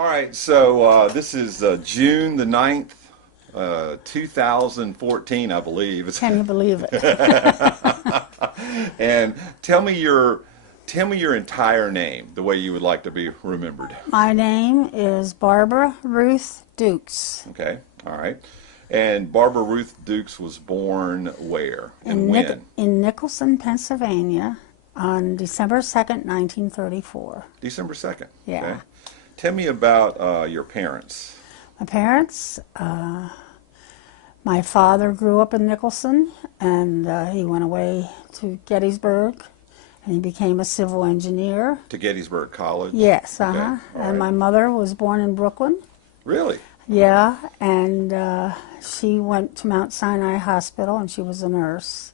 All right, so this is June the 9th, 2014, I believe. Can you believe it? And tell me your entire name, the way you would like to be remembered. My name is Barbara Ruth Dukes. Okay, all right. And Barbara Ruth Dukes was born where and in, when? in Nicholson, Pennsylvania on December 2nd, 1934. December 2nd. Yeah. Okay. Tell me about your parents. My parents, my father grew up in Nicholson, and he went away to Gettysburg, and he became a civil engineer. To Gettysburg College? Yes, Okay, and right. my mother was born in Brooklyn. Really? Yeah, and she went to Mount Sinai Hospital, and she was a nurse.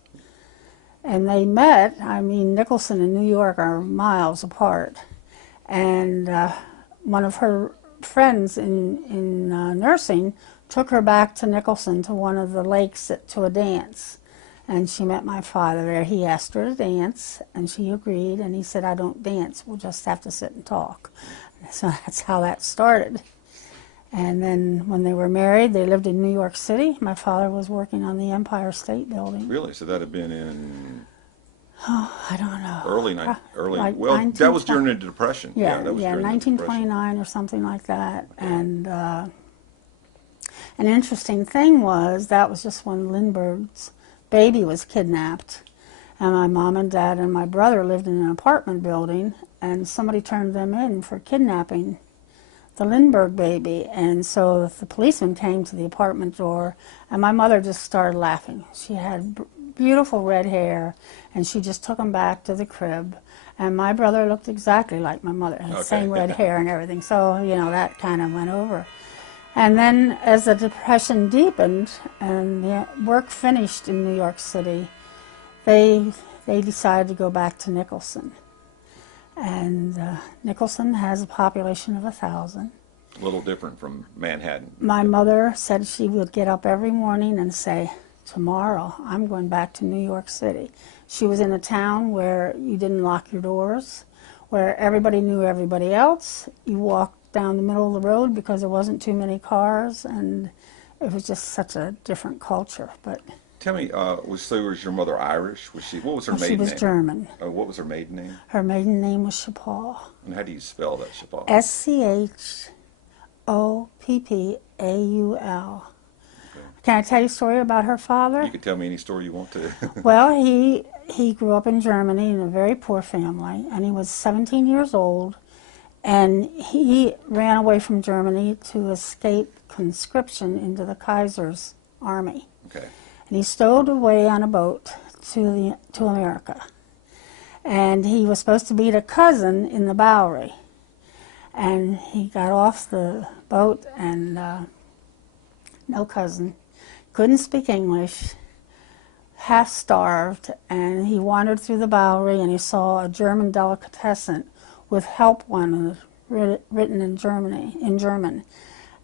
And they met. I mean, Nicholson and New York are miles apart. And one of her friends in nursing took her back to Nicholson to one of the lakes to a dance. And she met my father there. He asked her to dance, and she agreed. And he said, "I don't dance. We'll just have to sit and talk." So that's how that started. And then when they were married, they lived in New York City. My father was working on the Empire State Building. Really? So that had been in Oh, I don't know. early. Like Well, that was 1920 during the Depression. Yeah, that was yeah, during the 1929 or something like that. And an interesting thing was that was just when Lindbergh's baby was kidnapped. And my mom and dad and my brother lived in an apartment building, and somebody turned them in for kidnapping the Lindbergh baby. And so the policeman came to the apartment door, and my mother just started laughing. She had beautiful red hair, and she just took him back to the crib. And my brother looked exactly like my mother, had the same red hair and everything. So, you know, that kind of went over. And then as the Depression deepened and the work finished in New York City, they decided to go back to Nicholson. And Nicholson has a population of 1,000. A little different from Manhattan. My mother said she would get up every morning and say, "Tomorrow I'm going back to New York City." She was in a town where you didn't lock your doors, where everybody knew everybody else. You walked down the middle of the road because there wasn't too many cars, and it was just such a different culture. But Tell me, was your mother Irish? What was her maiden she was name? German. What was her maiden name? Her maiden name was Chappal. And how do you spell that, Chappal? Schoppaual. Can I tell you a story about her father? You can tell me any story you want to. Well, he grew up in Germany in a very poor family, and he was 17 years old, and he ran away from Germany to escape conscription into the Kaiser's army. Okay. And he stowed away on a boat to America. And he was supposed to meet a cousin in the Bowery. And he got off the boat and no cousin, couldn't speak English, half starved, and he wandered through the Bowery and he saw a German delicatessen with "Help Wanted" written in German.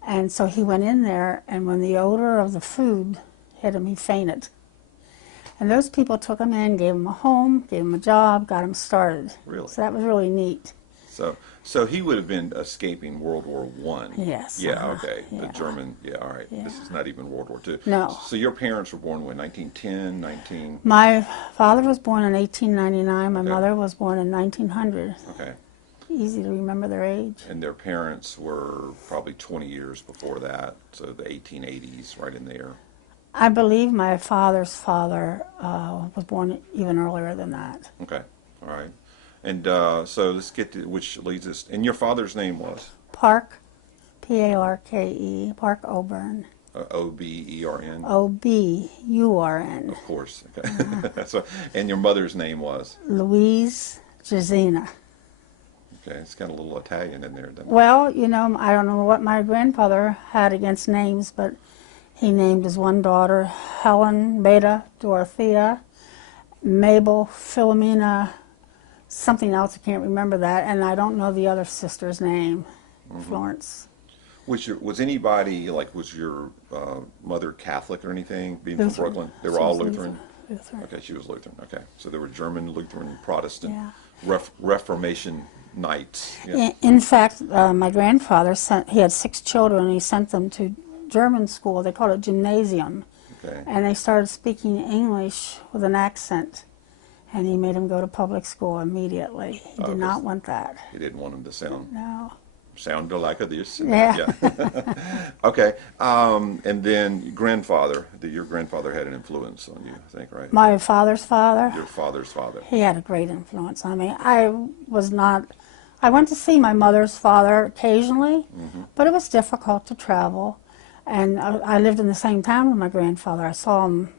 And so he went in there, and when the odor of the food hit him, he fainted. And those people took him in, gave him a home, gave him a job, got him started. Really? So that was really neat. So he would have been escaping World War I. Yes. Yeah. Okay. Yeah. The German. Yeah. All right. Yeah. This is not even World War II. No. So your parents were born when 1910, 19. My father was born in 1899. My Okay. mother was born in 1900. Okay. Easy to remember their age. And their parents were probably 20 years before that, so the 1880s, right in there. I believe my father's father was born even earlier than that. Okay. All right. And so let's get to, which leads us, and your father's name was? Park, P-A-R-K-E, Park Oburn. O-B-E-R-N? O-B-U-R-N. Of course. Okay. So, and your mother's name was? Louise Jazina. Okay, it's got a little Italian in there, doesn't it? Well, you know, I don't know what my grandfather had against names, but he named his one daughter Helen, Beta, Dorothea, Mabel, Philomena, something else, I can't remember that, and I don't know the other sister's name, Florence. Was anybody, like, was your mother Catholic or anything, being Lutheran. from Brooklyn? They were She all was Lutheran? Lutheran. Okay, she was Lutheran. Okay, so they were German, Lutheran, Protestant, Yeah. Reformation nights. Yeah. In fact, my grandfather he had 6 children, and he sent them to German school. They called it gymnasium. Okay. And they started speaking English with an accent. And he made them go to public school immediately. He did not want that. He didn't want them to sound No. like this. Yeah. Okay. And then your grandfather had an influence on you, I think, right? My father's father, Your father's father. he had a great influence on me. I went to see my mother's father occasionally, but it was difficult to travel. And I lived in the same town with my grandfather. I saw him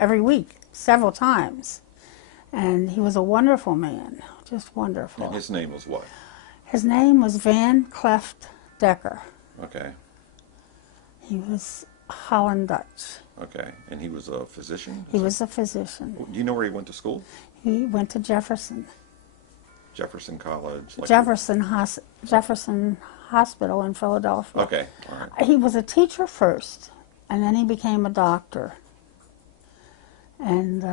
every week, several times. And he was a wonderful man, just wonderful. And his name was what? His name was Van Cleft Decker. Okay. He was Holland Dutch. Okay. And he was a physician? He was a physician. Do you know where he went to school? He went to Jefferson. Jefferson College? Jefferson Hospital in Philadelphia. Okay. All right. He was a teacher first, and then he became a doctor. And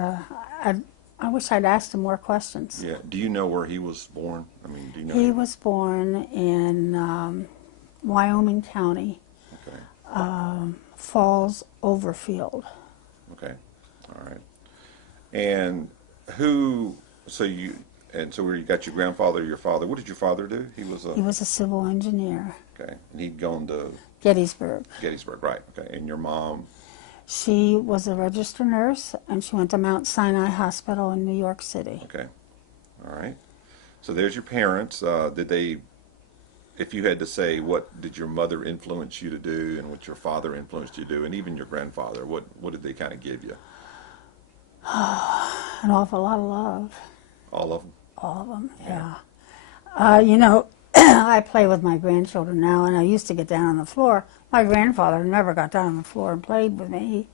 I wish I'd asked him more questions. Yeah. Do you know where he was born? I mean, do you know? He was born in Wyoming County, Okay. Falls Overfield. Okay. All right. And so where you got your grandfather, your father, what did your father do? He was a civil engineer. Okay. And he'd gone to Gettysburg. Gettysburg, right. Okay. And your mom? She was a registered nurse, and she went to Mount Sinai Hospital in New York City. Okay. All right. So there's your parents. If you had to say, what did your mother influence you to do and what your father influenced you to do, and even your grandfather, what did they kind of give you? An awful lot of love. All of them? All of them, yeah. You know, I play with my grandchildren now, and I used to get down on the floor. My grandfather never got down on the floor and played with me.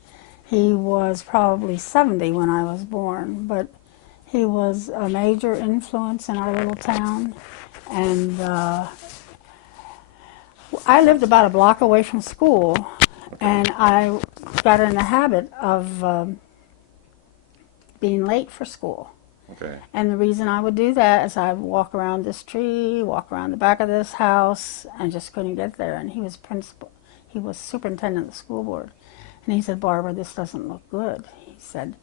He was probably 70 when I was born, but he was a major influence in our little town. And I lived about a block away from school, and I got in the habit of being late for school. Okay. And the reason I would do that is I'd walk around this tree, walk around the back of this house, and just couldn't get there. And he was superintendent of the school board. And he said, Barbara, this doesn't look good. He said,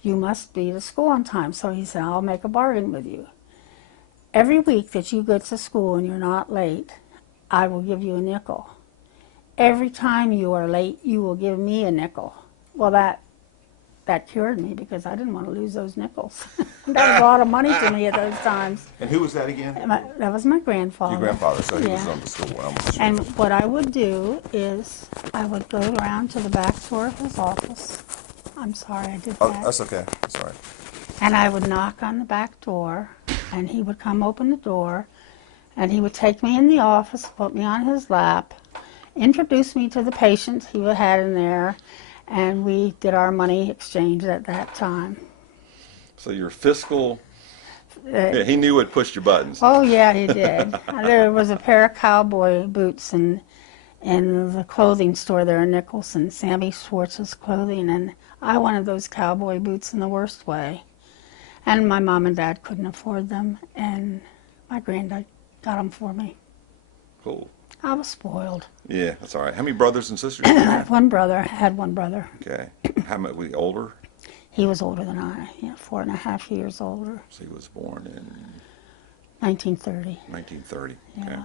you must be to school on time. So he said, I'll make a bargain with you. Every week that you go to school and you're not late, I will give you a nickel. Every time you are late, you will give me a nickel. Well, that cured me because I didn't want to lose those nickels. That was a lot of money to me at those times. And who was that again? That was my grandfather. Your grandfather, so he was Yeah. on the school. And what I would do is I would go around to the back door of his office. I'm sorry I did that. Oh, that's okay. That's all right. And I would knock on the back door, and he would come open the door, and he would take me in the office, put me on his lap, introduce me to the patients he had in there, and we did our money exchange at that time. So your fiscal, yeah, he knew what pushed your buttons. Oh, yeah, he did. There was a pair of cowboy boots in the clothing store there in Nicholson, Sammy Schwartz's clothing, and I wanted those cowboy boots in the worst way. And my mom and dad couldn't afford them, and my granddad got them for me. Cool. I was spoiled. Yeah, that's all right. How many brothers and sisters do you I have? had one brother. Okay. How much, were you older? He was older than I, 4.5 years older. So he was born in 1930. 1930. Yeah. Okay.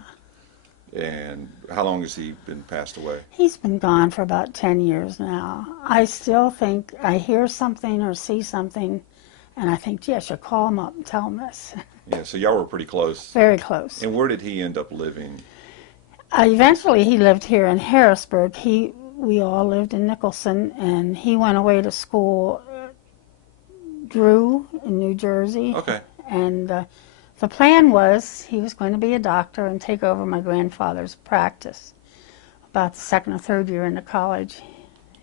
And how long has he been passed away? He's been gone for about 10 years now. I still think I hear something or see something, and I think, gee, I should call him up and tell him this. Yeah, so y'all were pretty close. Very close. And where did he end up living? Eventually, he lived here in Harrisburg. We all lived in Nicholson, and he went away to school, Drew, in New Jersey. Okay. And the plan was he was going to be a doctor and take over my grandfather's practice. About the second or third year into college,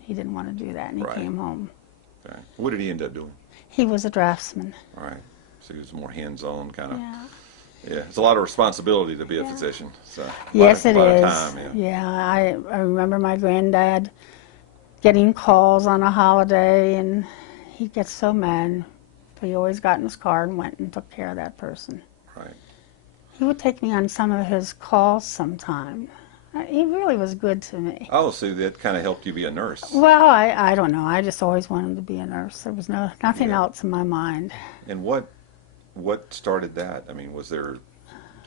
he didn't want to do that, and he Right. came home. Okay. What did he end up doing? He was a draftsman. All right. So he was more hands-on kind of. Yeah. Yeah, it's a lot of responsibility to be a physician. So Yes, it a lot is. of time, yeah. I remember my granddad getting calls on a holiday, and he'd get so mad. But he always got in his car and went and took care of that person. Right. He would take me on some of his calls sometime. He really was good to me. Oh, so that kind of helped you be a nurse. Well, I don't know. I just always wanted to be a nurse. There was nothing Yeah. else in my mind. And what started that? I mean, was there? Do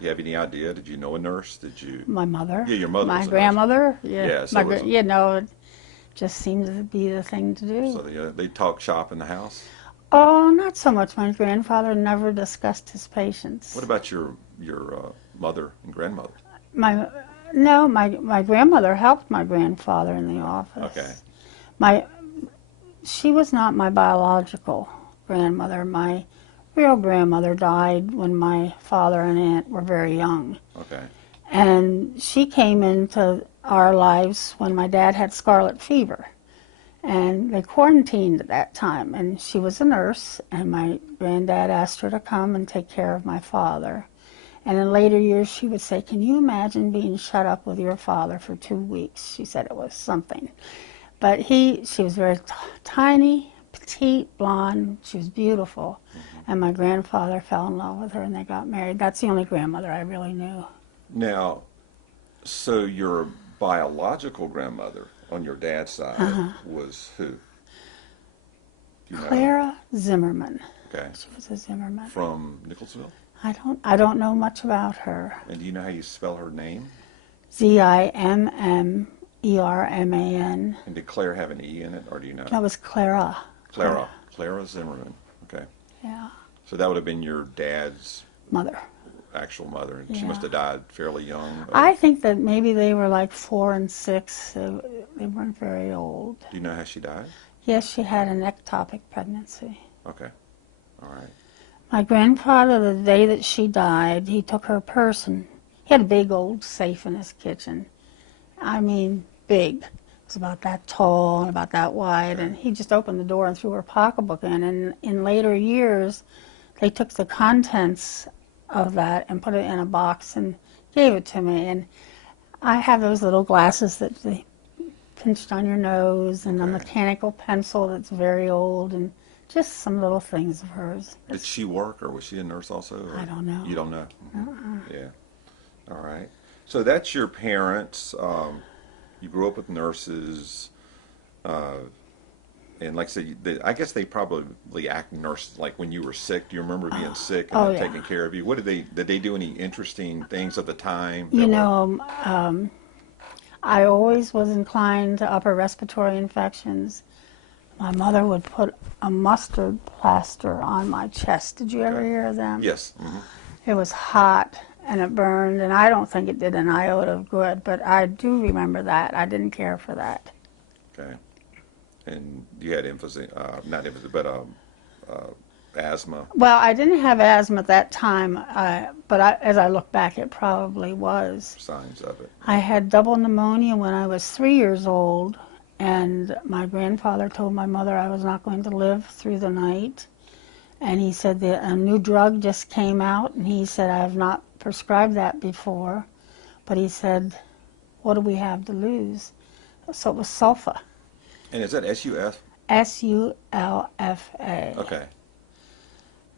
you have any idea? Did you know a nurse? Did you? My mother. Yeah, your mother My was a nurse. grandmother. Yeah. Yeah, so it was- You know, it just seemed to be the thing to do. So they talk shop in the house. Oh, not so much. My grandfather never discussed his patients. What about your mother and grandmother? My grandmother helped my grandfather in the office. Okay. She was not my biological grandmother. My real grandmother died when my father and aunt were very young. Okay. And she came into our lives when my dad had scarlet fever. And they quarantined at that time. And she was a nurse, and my granddad asked her to come and take care of my father. And in later years, she would say, "Can you imagine being shut up with your father for 2 weeks?" She said it was something. But she was very tiny, petite, blonde. She was beautiful. And my grandfather fell in love with her, and they got married. That's the only grandmother I really knew. Now, so your biological grandmother on your dad's side was who? Do you know? Clara Zimmerman. Okay. She was a Zimmerman. From Nicholsville? I don't know much about her. And do you know how you spell her name? Zimmerman. And did Claire have an E in it, or do you know? That was Clara. Clara Zimmerman. Okay. Yeah. So that would have been your dad's Mother. actual mother. And she Yeah. must have died fairly young. I think that maybe they were like 4 and 6. They weren't very old. Do you know how she died? Yes, she had an ectopic pregnancy. Okay. All right. My grandfather, the day that she died, he took her purse and he had a big old safe in his kitchen. I mean, big. It was about that tall and about that wide. And he just opened the door and threw her pocketbook in. And in later years, they took the contents of that and put it in a box and gave it to me. And I have those little glasses that they pinched on your nose, and a mechanical pencil that's very old, and just some little things of hers. Did she work, or was she a nurse also? Or? I don't know. You don't know? Yeah. All right. So that's your parents. You grew up with nurses. And like I said, I guess they probably act nurse like when you were sick. Do you remember being sick and them taking care of you? What did they do any interesting things at the time? You know, I always was inclined to upper respiratory infections. My mother would put a mustard plaster on my chest. Did you ever hear of them? Yes. Mm-hmm. It was hot and it burned, and I don't think it did an iota of good, but I do remember that. I didn't care for that. Okay. And you had not emphysema, but asthma. Well, I didn't have asthma at that time, but as I look back, it probably was. Signs of it. I had double pneumonia when I was 3 years old, and my grandfather told my mother I was not going to live through the night. And he said that a new drug just came out, and he said, "I have not prescribed that before." But he said, "What do we have to lose?" So it was sulfa. And is that SUF? S-U-L-F-A. Okay.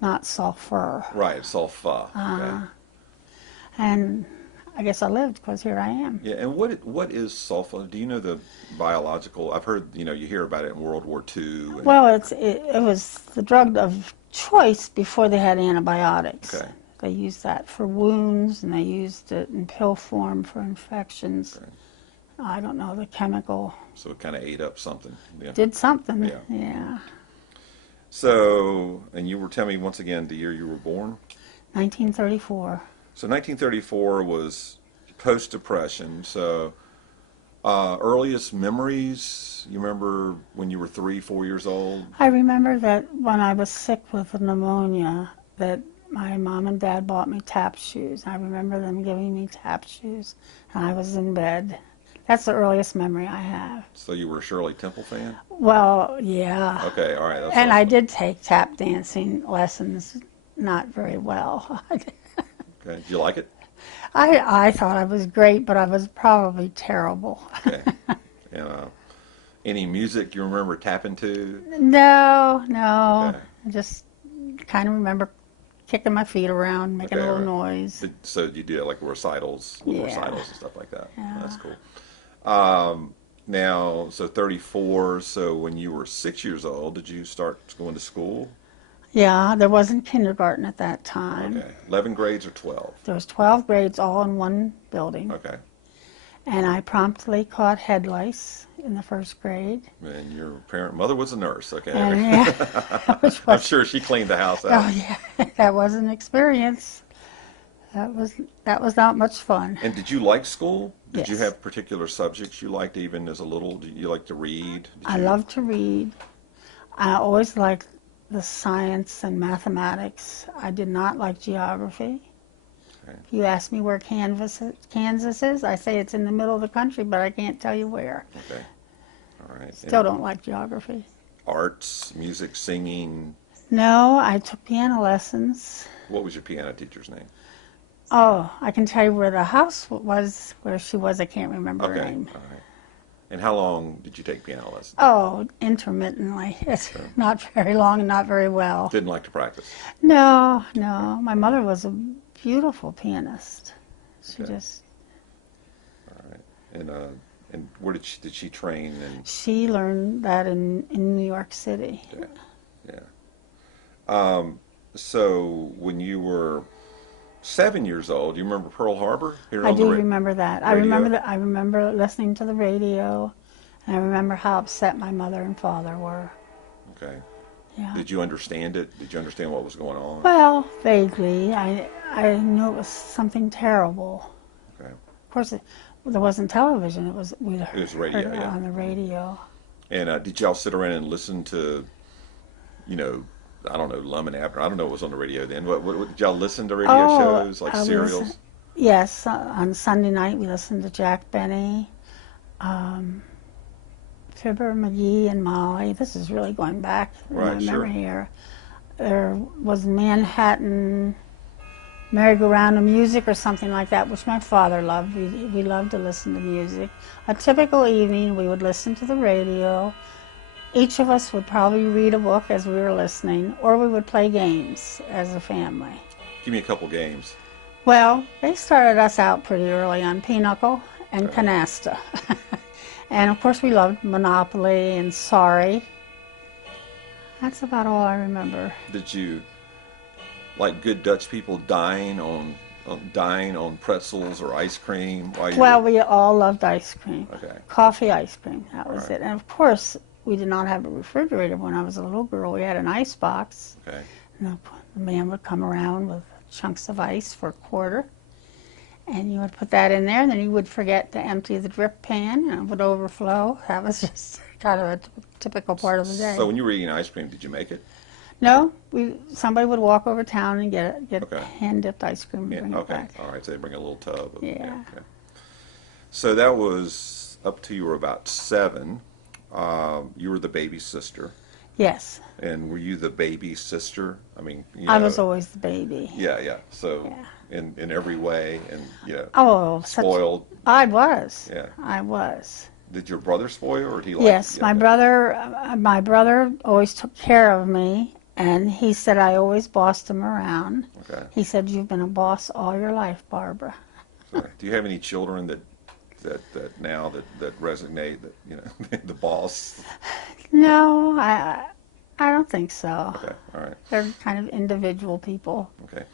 Not sulfur. Right, sulfa. Okay. And I guess I lived because here I am. Yeah, and what is sulfa? Do you know the biological? I've heard, you hear about it in World War II. And, Well, it was the drug of choice before they had antibiotics. Okay. They used that for wounds, and they used it in pill form for infections. Okay. I don't know the chemical. So it kind of ate up something. Yeah. Did something. Yeah. Yeah. So, and you were telling me once again the year you were born? 1934. So 1934 was post-Depression. So earliest memories, you remember when you were 3, 4 years old? I remember that when I was sick with pneumonia, that my mom and dad bought me tap shoes. I remember them giving me tap shoes, and I was in bed. That's the earliest memory I have. So you were a Shirley Temple fan? Well, yeah. Okay, all right. That's And I awesome. did take tap dancing lessons, not very well. Okay, did you like it? I thought I was great, but I was probably terrible. Okay. And any music you remember tapping to? No. Okay. I just kind of remember kicking my feet around, making Okay, a all little right. noise. So you do like recitals, little Yeah. recitals and stuff like that. Yeah. That's cool. Now, so 34. So when you were 6 years old, did you start going to school? Yeah, there wasn't kindergarten at that time. Okay, 11 grades or 12? There was 12 grades all in one building, Okay, and I promptly caught head lice in the first grade. and your mother was a nurse. Okay, And yeah, which I'm was, sure she cleaned the house oh out. yeah, that was an experience. That was not much fun. And did you like school? Did you Yes. have particular subjects you liked even as a little? Did you like to read? Did I you? love to read. I always liked the science and mathematics. I did not like geography. Okay. If you ask me where Kansas is, I say it's in the middle of the country, but I can't tell you where. Okay. All right. Still And don't like geography. arts, music, singing. No, I took piano lessons. What was your piano teacher's name? Oh, I can tell you where the house was, where she was. I can't remember her Okay. name. All right. And how long did you take piano lessons? Oh, intermittently. It's not very long and not very well. Didn't like to practice. No, no. My mother was a beautiful pianist. She Okay. just, All right. And where did she train? And she learned that in New York City. yeah, yeah. So when you were 7 years old, you remember Pearl Harbor here I on the do remember that. I radio? remember that. I remember listening to the radio, and I remember how upset my mother and father were. Okay. Yeah. Did you understand it? Did you understand what was going on? Well, vaguely. I knew it was something terrible. Okay. Of course, there wasn't television. It was radio, heard it yeah. on the radio. And did y'all sit around and listen to, you know, I don't know, Lum and Abner? I don't know what was on the radio then. What did y'all listen to radio shows like I serials? listen- Yes, on Sunday night we listened to Jack Benny, Fibber, McGee, and Molly. This is really going back in my Right, sure. memory here. There was Manhattan Merry-Go-Round of Music or something like that, which my father loved. We loved to listen to music. A typical evening, we would listen to the radio. Each of us would probably read a book as we were listening, or we would play games as a family. Give me a couple games. Well, they started us out pretty early on Pinochle and Canasta. And of course we loved Monopoly and Sorry. That's about all I remember. Did you, like good Dutch people, dying on pretzels or ice cream while you Well, were, we all loved ice cream. Okay. Coffee ice cream, that was Right. it. And of course, we did not have a refrigerator when I was a little girl. We had an ice box. Okay. And the man would come around with chunks of ice for a quarter. And you would put that in there, and then you would forget to empty the drip pan, and it would overflow. That was just kind of a typical part of the day. So when you were eating ice cream, did you make it? No, somebody would walk over town and get Okay. hand-dipped ice cream and Yeah. bring it Okay. back. All right. So they bring a little tub. Yeah. Okay. So that was up to you were about 7. You were the baby sister. Yes, And were you the baby sister? I mean, I was always the baby. Yeah, yeah. So Yeah. in every way, and Oh, spoiled. I was. Yeah. I was. Did your brother spoil, or did he like? Yes, yeah, my brother always took care of me, and he said I always bossed him around. Okay. He said, "You've been a boss all your life, Barbara." So, do you have any children that now that resonate the boss? No, I don't think so. Okay. All right. They're kind of individual people. Okay.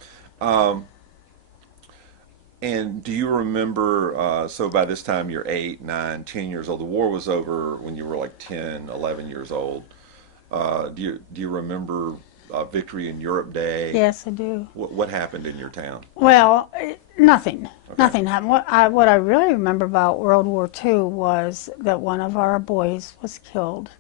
And do you remember, so by this time you're 8, 9, 10 years old. The war was over when you were like 10, 11 years old. Do you remember Victory in Europe Day? Yes, I do. What happened in your town? Well, nothing. Okay. Nothing happened. What I really remember about World War II was that one of our boys was killed.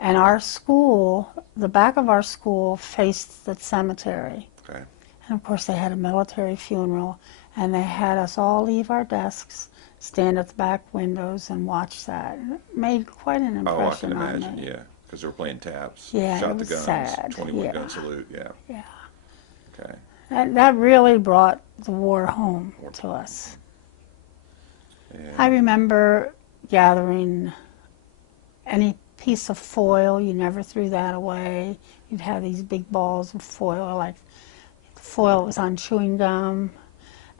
And our school, the back of our school faced the cemetery. Okay. And of course they had a military funeral, and they had us all leave our desks, stand at the back windows and watch that. It made quite an Oh, I impression can on imagine. me. Yeah, because they were playing taps. Yeah, Shot it the was guns. sad. 21 Yeah. gun salute. Yeah. Yeah. Okay. That really brought the war home to us. I And, remember gathering any piece of foil. You never threw that away. You'd have these big balls of foil, like foil was on chewing gum.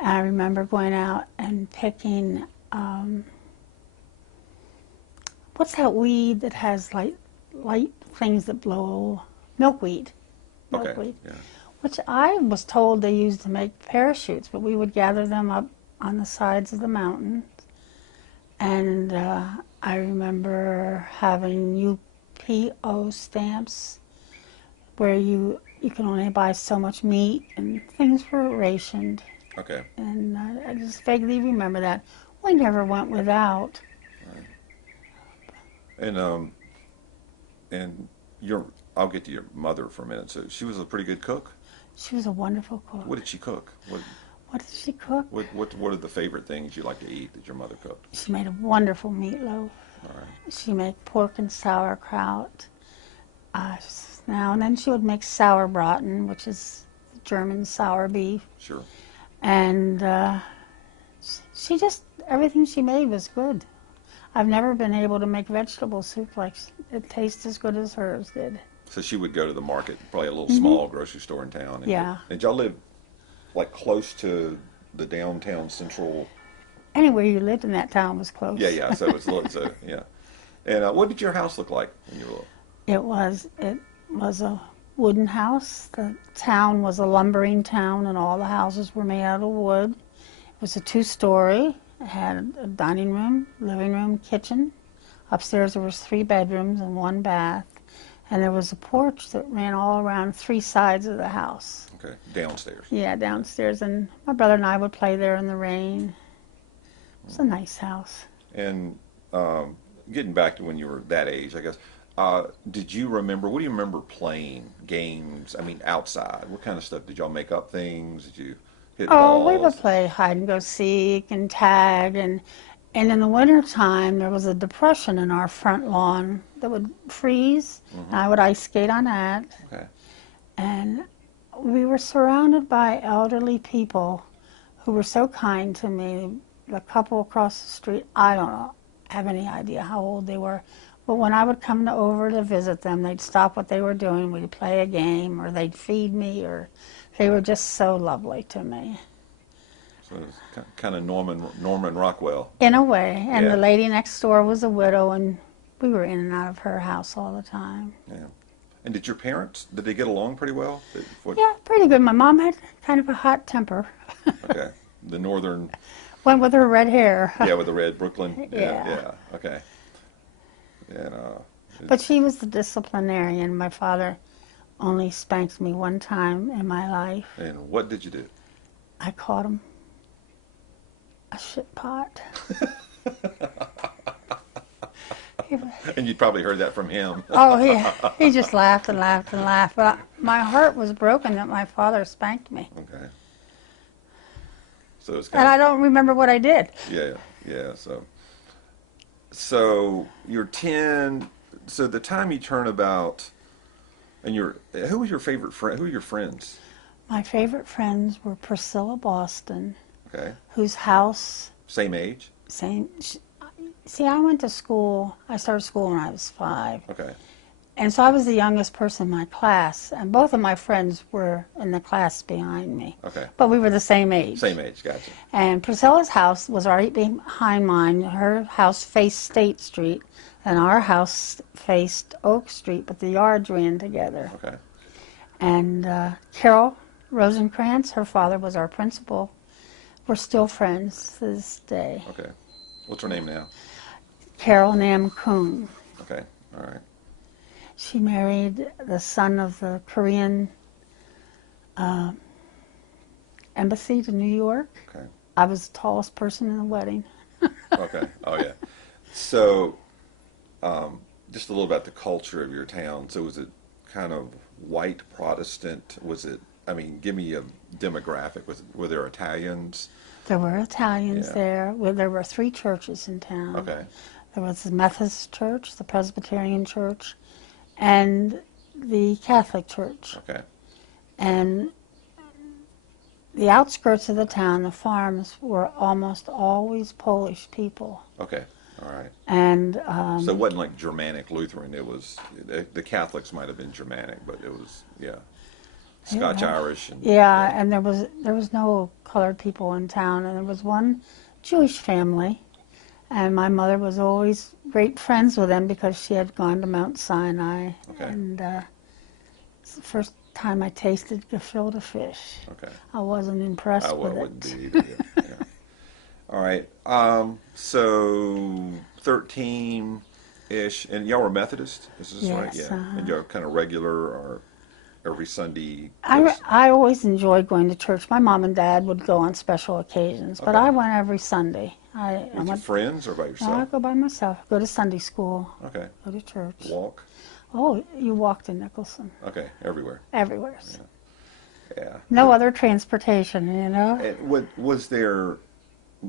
And I remember going out and picking, what's that weed that has light things that blow? Milkweed. Okay. Milkweed. Yeah. Which I was told they used to make parachutes, but we would gather them up on the sides of the mountain. And I remember having UPO stamps where you can only buy so much meat and things were rationed. Okay. And I just vaguely remember that. We never went without. And I'll get to your mother for a minute. So she was a pretty good cook. She was a wonderful cook. What did she cook? What did she cook? What are the favorite things you like to eat that your mother cooked? She made a wonderful meatloaf. All right. She made pork and sauerkraut. Now and then she would make sauerbraten, which is German sour beef. Sure. And she just, everything she made was good. I've never been able to make vegetable soup like it tastes as good as hers did. So she would go to the market, probably a little small grocery store in town. And Yeah. And y'all live like close to the downtown central. Anywhere you lived in that town was close. Yeah, yeah. So it's so yeah. And what did your house look like when you were little? It was a wooden house. The town was a lumbering town, and all the houses were made out of wood. It was a two-story. It had a dining room, living room, kitchen. Upstairs there was 3 bedrooms and 1 bath. And there was a porch that ran all around 3 sides of the house. Okay, downstairs. Yeah, downstairs. And my brother and I would play there in the rain. It was a nice house. And getting back to when you were that age, I guess, did you remember, what do you remember playing games, I mean, outside? What kind of stuff? Did y'all make up things? Did you hit Oh, we balls? would play hide and go seek and tag. And in the wintertime, there was a depression in our front lawn that would freeze. And I would ice skate on that. Okay. And we were surrounded by elderly people who were so kind to me. The couple across the street, I don't have any idea how old they were. But when I would come over to visit them, they'd stop what they were doing. We'd play a game, or they'd feed me, or they were just so lovely to me. So it's kind of Norman Rockwell. In a way. And Yeah. the lady next door was a widow, and we were in and out of her house all the time. Yeah. And did your parents, did they get along pretty well? Yeah, pretty good. My mom had kind of a hot temper. Okay. The northern, Went with her red hair. yeah, with the red Brooklyn. Yeah. Yeah. Okay. And But she was the disciplinarian. My father only spanked me one time in my life. and what did you do? I caught him a shit pot. And you probably heard that from him. Oh, he just laughed and laughed and laughed. But my heart was broken that my father spanked me. Okay. So it's And I kind don't remember what I did. of, yeah. So you're 10. So the time you turn about, and who was your favorite friend? Who are your friends? My favorite friends were Priscilla Boston, Okay. whose house, Same age? see, I went to school, I started school when I was 5. Okay. And so I was the youngest person in my class, and both of my friends were in the class behind me. Okay. But we were the same age. Same age, gotcha. And Priscilla's house was right behind mine. Her house faced State Street, and our house faced Oak Street, but the yards ran together. Okay. And Carol Rosenkrantz, her father was our principal. We're still friends to this day. Okay. What's her name now? Carol Nam Kuhn. Okay. All right. She married the son of the Korean embassy to New York. Okay. I was the tallest person in the wedding. Okay. Oh, yeah. So, just a little about the culture of your town. So, was it kind of white Protestant? Was it? I mean, give me a demographic. Were there Italians? There were Italians Yeah. there. Well, there were 3 churches in town. Okay. There was the Methodist Church, the Presbyterian Church, and the Catholic Church. Okay. And the outskirts of the town, the farms, were almost always Polish people. Okay. All right. And So it wasn't like Germanic Lutheran. It was the Catholics might have been Germanic, but it was Scotch Irish and Yeah, and there was no colored people in town, and there was one Jewish family, and my mother was always great friends with them because she had gone to Mount Sinai, Okay. and it's the first time I tasted gefilte fish. Okay. I wasn't impressed I with wouldn't it. be either. Yeah. Yeah. All right. So 13-ish, and y'all were Methodist, is this right? Yes, Yeah. And y'all kind of regular or every Sunday? I always enjoyed going to church. My mom and dad would go on special occasions, but Okay. I went every Sunday. I With your went. friends or by No, I yourself? go by myself. Go to Sunday school. Okay. Go to church. Walk? Oh, you walked in Nicholson. Okay. Everywhere. Everywhere. Yeah. No other transportation, you know? And what was there?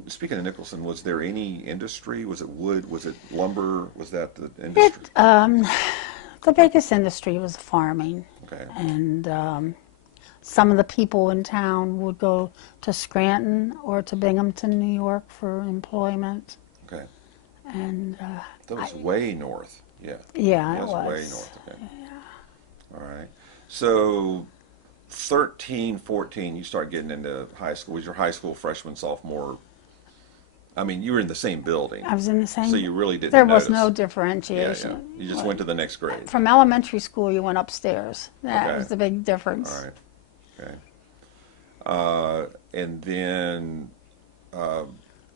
Speaking of Nicholson, was there any industry? Was it wood? Was it lumber? Was that the industry? The biggest industry was farming, Okay. and some of the people in town would go to Scranton or to Binghamton, New York for employment. Okay. And That was way north. Yeah. yeah, That it was way was. north. Okay. All right. So 13, 14, you start getting into high school. Was your high school freshman, sophomore? I mean, you were in the same building, I was in the same. so you really didn't There was notice. no Yeah, differentiation. yeah. You just went to the next grade. From elementary school, you went upstairs. That Okay. was the big difference. All right. Okay. And then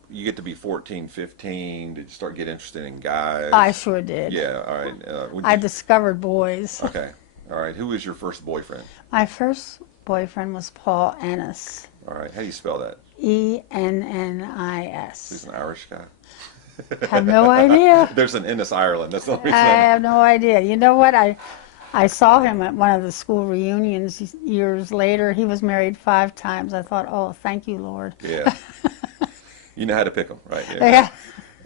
you get to be 14, 15. Did you start get interested in guys? I sure did. Yeah. All right. I discovered boys. Okay. All right. Who was your first boyfriend? My first boyfriend was Paul Ennis. All right. How do you spell that? Ennis. He's an Irish guy. Have no idea. There's an Ennis, Ireland. That's the only I reason. have no idea. You know what? I saw him at one of the school reunions years later. He was married 5 times. I thought, oh, thank you, Lord. Yeah. You know how to pick them, right? Yeah.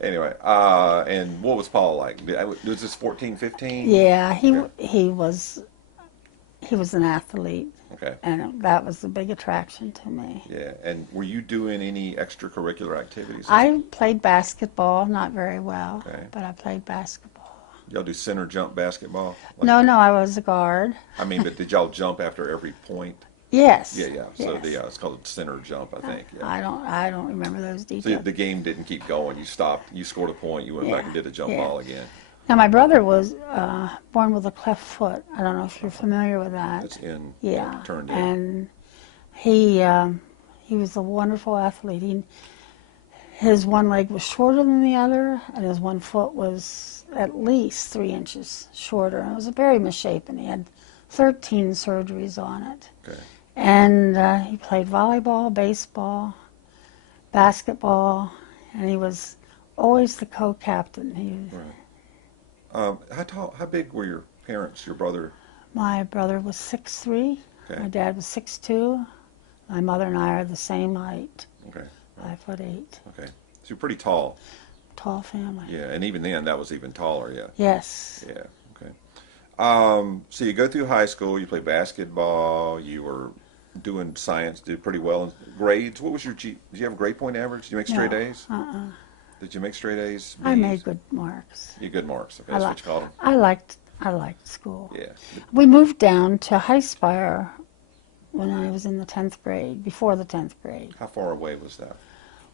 Anyway, and what was Paul like? Was this 14, 15? Yeah, Okay. he was an athlete, Okay. and that was the big attraction to me. Yeah. And were you doing any extracurricular activities? I played basketball, not very well, Okay. but I played basketball. Y'all do center jump basketball? No, I was a guard. I mean, but did y'all jump after every point? Yes. Yeah, yeah. So yes. it's called center jump, I think. Yeah. I don't remember those So details. the game didn't keep going. You stopped. You scored a point. You went back and did a jump yeah. ball again. Now my brother was born with a cleft foot. I don't know if you're familiar with that. It's in. Yeah, Turned in. and he was a wonderful athlete. His one leg was shorter than the other, and his one foot was at least 3 inches shorter. And it was very misshapen. He had 13 surgeries on it. Okay. And he played volleyball, baseball, basketball, and he was always the co-captain. Right. How big were your parents, your brother? My brother was 6'3". Okay. My dad was 6'2". My mother and I are the same height, Okay. 5'8". Okay. So you're pretty tall. Tall family. Yeah. And even then, that was even taller. Yeah. Yes. Yeah. Okay. So you go through high school. You play basketball. You were doing science. Did pretty well in grades. What was your Did you have a grade point average? Did you make straight No, A's? Did you make straight A's? I B's? made good marks. You good marks. Okay. That's what you called them. I liked school. Yeah. We moved down to Highspire when I was in the 10th grade, before the 10th grade. How far away was that?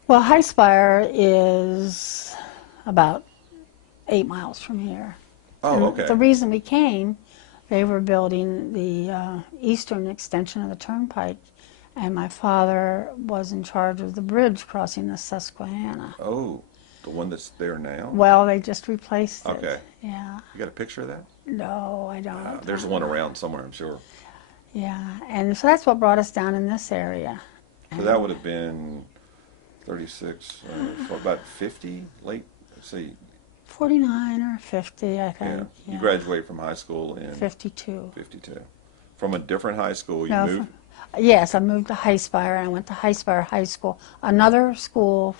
Well, Highspire is about 8 miles from here. Oh, And okay. the reason we came, they were building the eastern extension of the turnpike, and my father was in charge of the bridge crossing the Susquehanna. Oh, the one that's there now? Well, they just replaced it. Okay. Yeah. You got a picture of that? No, I don't. There's one around somewhere, I'm sure. Yeah, and so that's what brought us down in this area. So that would have been 36, so about 50, late, let's see. 49 or 50, I Yeah. think. You graduated from high school in 52. 52. From a different high school, you No, moved? Yes, I moved to Highspire, and I went to Highspire High School, another school,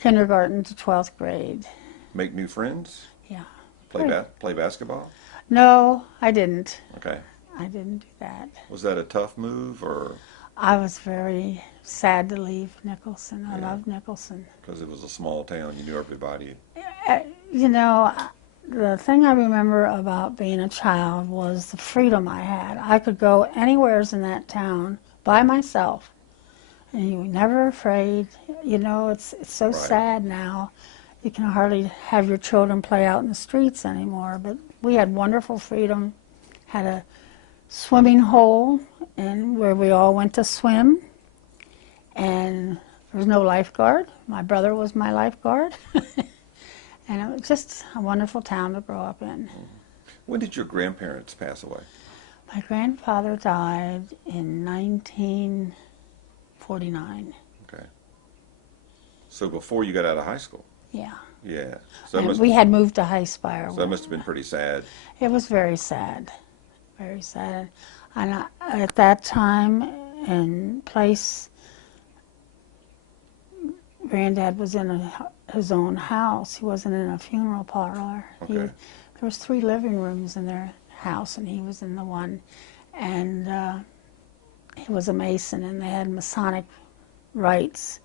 kindergarten to 12th grade. Make new friends? Yeah. Play basketball? No, I didn't. Okay. I didn't do that. Was that a tough move, or I was very sad to leave Nicholson. I Yeah. loved Nicholson. because it was a small town, you knew everybody? You know, the thing I remember about being a child was the freedom I had. I could go anywhere in that town by myself, and you were never afraid. You know, it's so Right. sad now. You can hardly have your children play out in the streets anymore, but we had wonderful freedom. Had a swimming hole and where we all went to swim, and there was no lifeguard. My brother was my lifeguard. And it was just a wonderful town to grow up in. When did your grandparents pass away? My grandfather died in 1949. Okay. So before you got out of high school? Yeah. Yeah. So And we had moved to High Spire. that must have been pretty sad. It was very sad. Very sad. And at that time and place, Granddad was in his own house. He wasn't in a funeral parlor. Okay. There was 3 living rooms in their house, and he was in the one. And he was a Mason, and they had Masonic rites,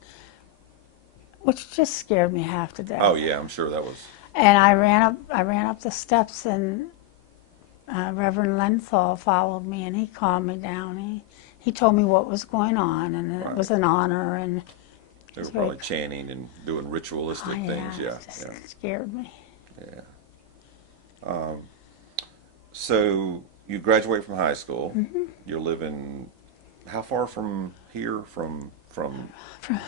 which just scared me half to death. Oh yeah, I'm sure that was. And I ran up the steps, and Reverend Lenthal followed me, and he calmed me down. He told me what was going on, and it Right. was an honor, and They were It's very- probably chanting and doing ritualistic things. Yeah. it just Yeah. scared me. Yeah. So you graduate from high school. Mm-hmm. You're living how far from here? From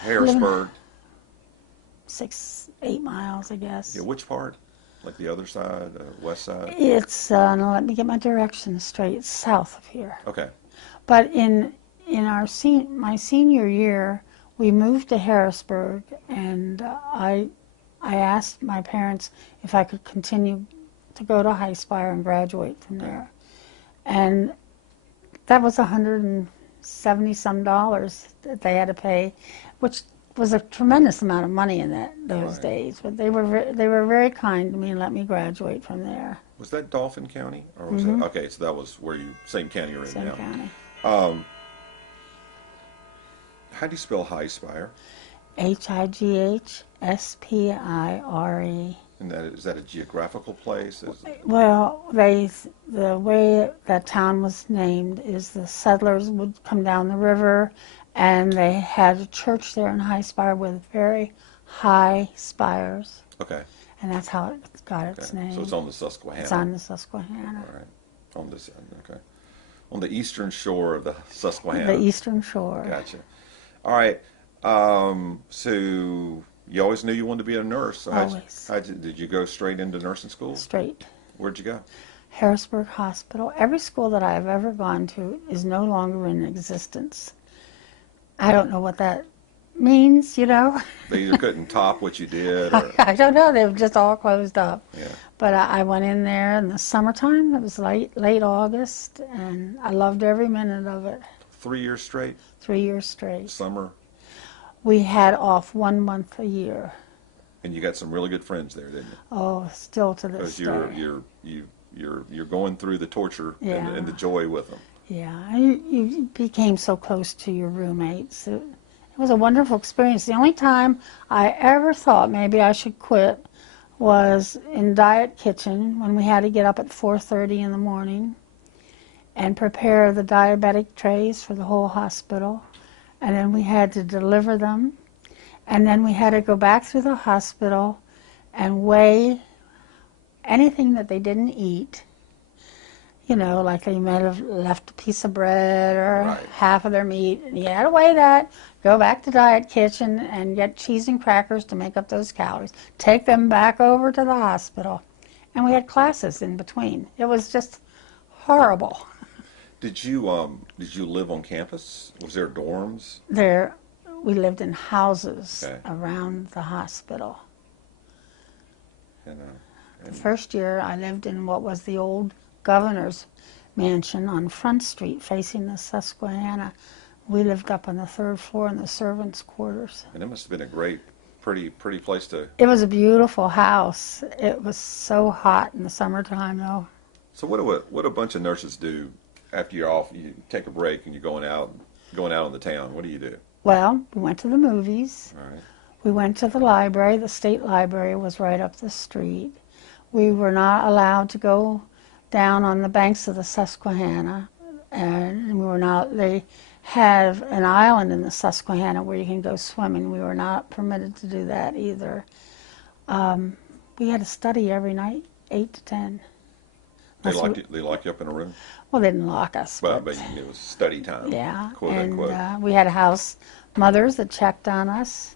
Harrisburg? 6, 8 miles, I guess. Yeah. Which part? Like the other side, west side? It's now let me get my directions straight. It's south of here. Okay. But in my senior year, we moved to Harrisburg, and I asked my parents if I could continue to go to High Spire and graduate from there, and that was $170-some that they had to pay, which was a tremendous amount of money in those Right. days. But they were very kind to me and let me graduate from there. Was that Dauphin County, or was that okay? So that was where you same county you're in Same now. county. How do you spell High Spire? Highspire. And is that a geographical place? Well, the way that town was named is the settlers would come down the river, and they had a church there in High Spire with very high spires, Okay. and that's how it got its Okay. name. So it's on the Susquehanna. It's on the Susquehanna, All right. On this end. Okay. On the eastern shore of the Susquehanna. the eastern shore. Gotcha. All right. So you always knew you wanted to be a nurse. So Always. Did you go straight into nursing school? Straight. Where'd you go? Harrisburg Hospital. Every school that I've ever gone to is no longer in existence. I don't know what that means, you know. They either couldn't top what you did, or I don't know. They were just all closed up. yeah. But I went in there in the summertime. It was late August, and I loved every minute of it. 3 years straight, 3 years straight. summer, We had off 1 month a year. and you got some really good friends there, didn't you? Oh, still to this Because day. you're going through the torture Yeah. and the joy with them. Yeah, you became so close to your roommates. It was a wonderful experience. The only time I ever thought maybe I should quit was in diet kitchen when we had to get up at 4:30 in the morning and prepare the diabetic trays for the whole hospital. And then we had to deliver them. And then we had to go back through the hospital and weigh anything that they didn't eat. You know, like they might have left a piece of bread or Right. half of their meat. And you had to weigh that, go back to diet kitchen and get cheese and crackers to make up those calories. Take them back over to the hospital. And we had classes in between. It was just horrible. Did you live on campus? Was there dorms? We lived in houses Okay. around the hospital. And, The first year I lived in what was the old governor's mansion on Front Street facing the Susquehanna. We lived up on the 3rd floor in the servants' quarters. and it must have been a great, pretty place to. It was a beautiful house. It was so hot in the summertime though. So what a bunch of nurses do after you're off? You take a break and you're going out on the town. What do you do? Well, we went to the movies. All right. We went to the library. The state library was right up the street. we were not allowed to go down on the banks of the Susquehanna, and we were not. They have an island in the Susquehanna where you can go swimming. We were not permitted to do that either. We had to study every night, 8 to 10. They Unless locked we- you, they locked you up in a room, Well, they didn't lock us, but it was study time, yeah, quote and unquote. we had house mothers that checked on us.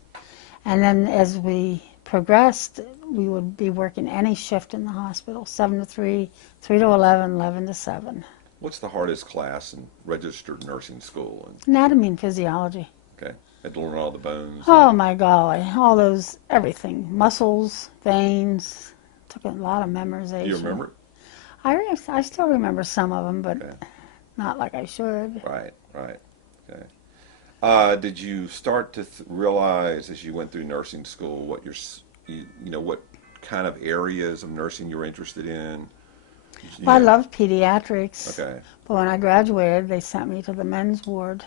And then as we progressed, we would be working any shift in the hospital, 7 to 3, 3 to 11, 11 to 7. What's the hardest class in registered nursing school? And Anatomy and physiology. okay, had to learn all the bones. Oh my golly, all those, everything. Muscles, veins. Took a lot of memorization. Do you remember it? I still remember some of them, but Okay. not like I should. Right, right. Okay. Did you start to realize as you went through nursing school what what kind of areas of nursing you were interested in? Well, I loved pediatrics, Okay. but when I graduated, they sent me to the men's ward,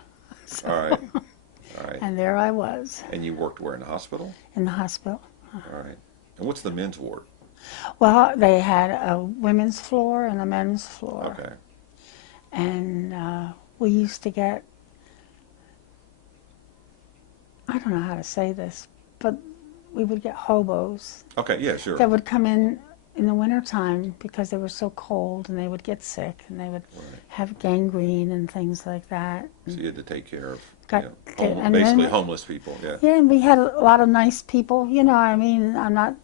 All right. All right. and there I was And you worked where in the hospital? in the hospital. All right. And what's the men's ward? Well, they had a women's floor and a men's floor, Okay. and we used to get, I don't know how to say this, but we would get hobos Okay. Yeah. Sure. that would come in the wintertime because they were so cold and they would get sick and they would Right. have gangrene and things like that. So you had to take care of Got- and basically then- homeless people. Yeah. Yeah, and we had a lot of nice people. I mean, I'm not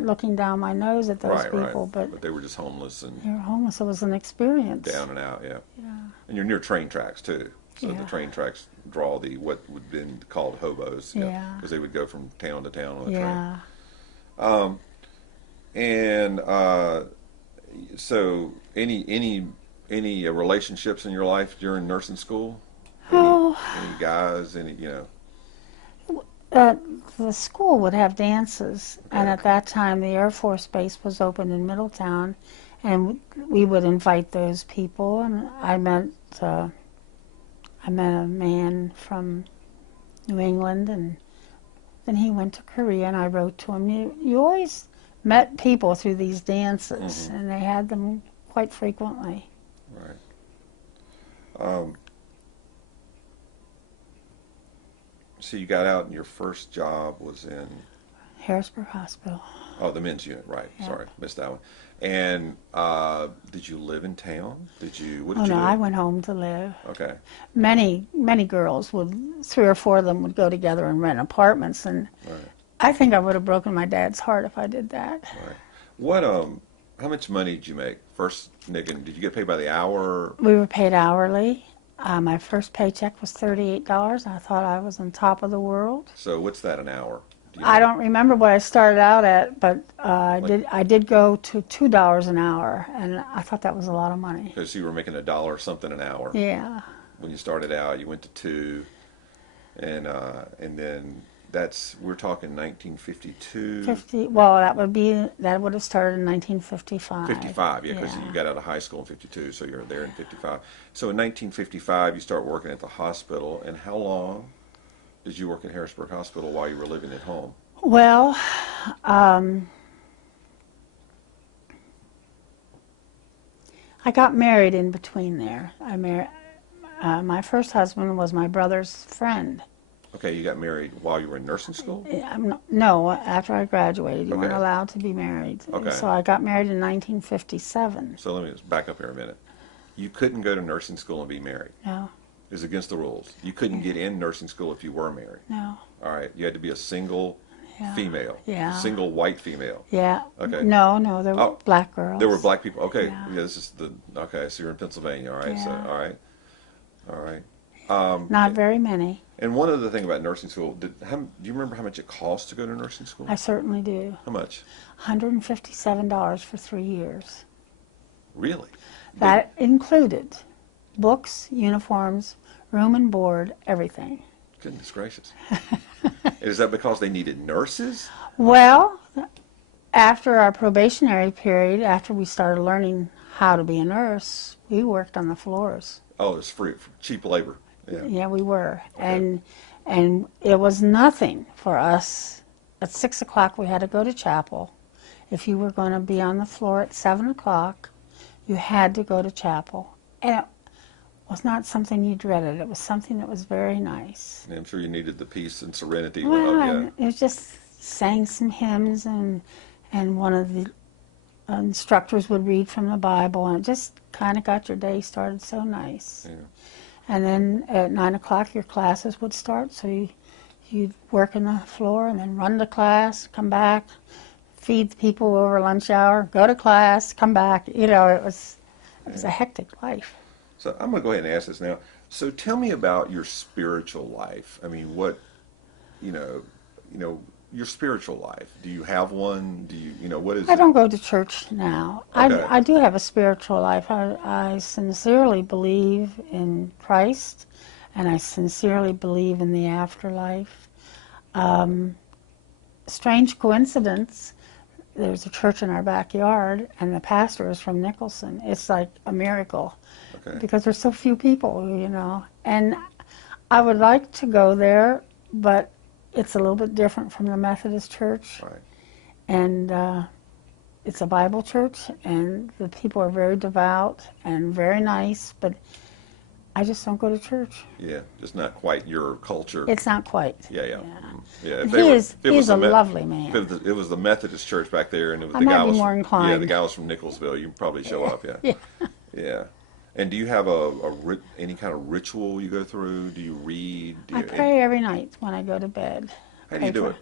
looking down my nose at those Right. people, Right. but But they were just homeless and they were homeless. It was an experience. down and out. Yeah. Yeah. And you're near train tracks too. So the Yeah. train tracks draw what would have been called hobos. Yeah. Because they would go from town to town on the train. Yeah. And so any relationships in your life during nursing school? Oh, Any guys? the school would have dances, and Okay. at that time the Air Force Base was open in Middletown, and we would invite those people. And I met a man from New England, and then he went to Korea, and I wrote to him. You always met people through these dances, Mhm. and they had them quite frequently. Right. So you got out and your first job was in Harrisburg Hospital. the men's unit, right? Yeah. Sorry, missed that one. And did you live in town? What did Oh you no, do? I went home to live. Okay. Many girls would, 3 or 4 of them would go together and rent apartments, and Right. I think I would have broken my dad's heart if I did that. Right. What how much money did you make? First, Niggin, did you get paid by the hour? We were paid hourly. My first paycheck was $38. I thought I was on top of the world. So what's that an hour? Do you I know? don't remember what I started out at, but Like- I did go to $2 an hour, and I thought that was a lot of money. Because you were making $1 something an hour Yeah. when you started out. You went to 2, and then we're talking 1952. 50. Well, that would have started in 1955. 55, yeah, because you got out of high school in 52, so you're there in 55. So in 1955, you start working at the hospital, and how long did you work at Harrisburg Hospital while you were living at home? Well, I got married in between there. My first husband was my brother's friend. Okay, you got married while you were in nursing school? No, after I graduated. You weren't Okay. allowed to be married. Okay. So I got married in 1957. So let me just back up here a minute. You couldn't go to nursing school and be married. No, It was against the rules. You couldn't get in nursing school if you were married. no. All right, you had to be a single Yeah. female, Yeah. single white female. Yeah. Okay. No, there were Oh, black girls. There were black people. Okay, Yeah. this is okay. So you're in Pennsylvania. All right. So Yeah. all right. Not very many. And one other thing about nursing school, do you remember how much it cost to go to nursing school? I certainly do. How much? $157 for 3 years. Really? That included books, uniforms, room and board, everything. Goodness gracious. Is that because they needed nurses? Well, after our probationary period, after we started learning how to be a nurse, we worked on the floors. Oh, it's free, cheap labor. Yeah. Yeah, we were. And it was nothing for us. At 6 o'clock, we had to go to chapel. if you were going to be on the floor at 7 o'clock, you had to go to chapel. And it was not something you dreaded. It was something that was very nice. I'm sure you needed the peace and serenity. Well, Yeah. it was just sang some hymns, and one of the instructors would read from the Bible, and it just kind of got your day started so nice. Yeah. And then at 9 o'clock your classes would start, so you'd work on the floor and then run to class, come back, feed the people over lunch hour, go to class, come back. You know, it was a hectic life. So I'm going to go ahead and ask this now. So tell me about your spiritual life. I mean, what, you know, your spiritual life. Do you have one? Do you, what is I it? don't go to church now. Okay. I do have a spiritual life. I sincerely believe in Christ, and I sincerely believe in the afterlife. Strange coincidence, there's a church in our backyard, and the pastor is from Nicholson. It's like a miracle, Okay. because there's so few people, And I would like to go there, but it's a little bit different from the Methodist church. Right. And it's a Bible church, and the people are very devout and very nice, but I just don't go to church. Yeah, just not quite your culture. It's not quite. Yeah. Yeah. But he's a lovely man. If it was the Methodist church back there, and it was I the might guy be was more from, inclined. yeah, the guy was from Nicholsville, you'd probably show up. Yeah. Yeah. Yeah. And do you have any kind of ritual you go through? Do you read? I pray every night when I go to bed. How do you do it?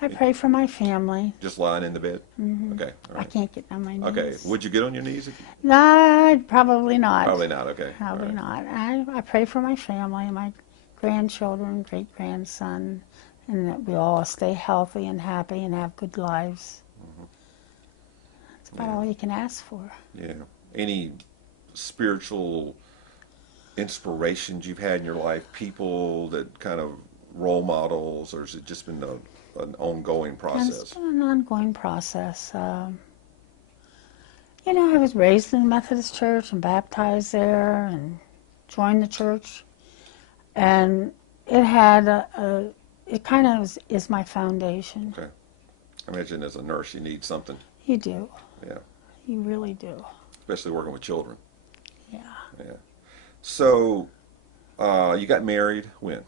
I pray for my family. Just lying in the bed? Mm-hmm. Okay. All I right. can't get on my knees. Okay. Would you get on your knees? No, probably not. Probably not. Okay. Probably All right. not. I pray for my family, my grandchildren, great-grandson, and that we all stay healthy and happy and have good lives. Mm-hmm. That's about all you can ask for. Yeah. Any spiritual inspirations you've had in your life? People that kind of role models, or has it just been an ongoing And process? it's been an ongoing process. I was raised in the Methodist church and baptized there and joined the church. And it had it kind of is my foundation. Okay. I imagine as a nurse you need something. You do. Yeah. You really do. Especially working with children. Yeah. Yeah. So, you got married when?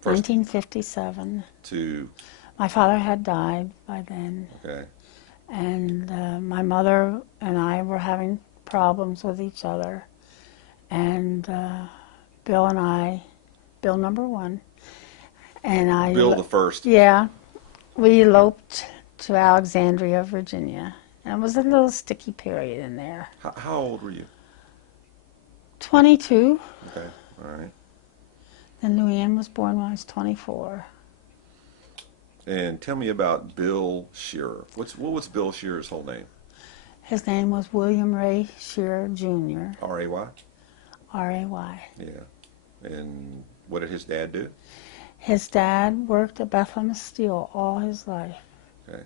First 1957. to, My father had died by then. okay. And my mother and I were having problems with each other. And Bill number one, and I... Bill the first. Yeah. We eloped to Alexandria, Virginia. And it was a little sticky period in there. How old were you? 22. Okay. All right. Then Luann was born when I was 24. And tell me about Bill Shearer. What was Bill Shearer's whole name? His name was William Ray Shearer, Jr., R-A-Y? R-A-Y. Yeah. And what did his dad do? His dad worked at Bethlehem Steel all his life. Okay.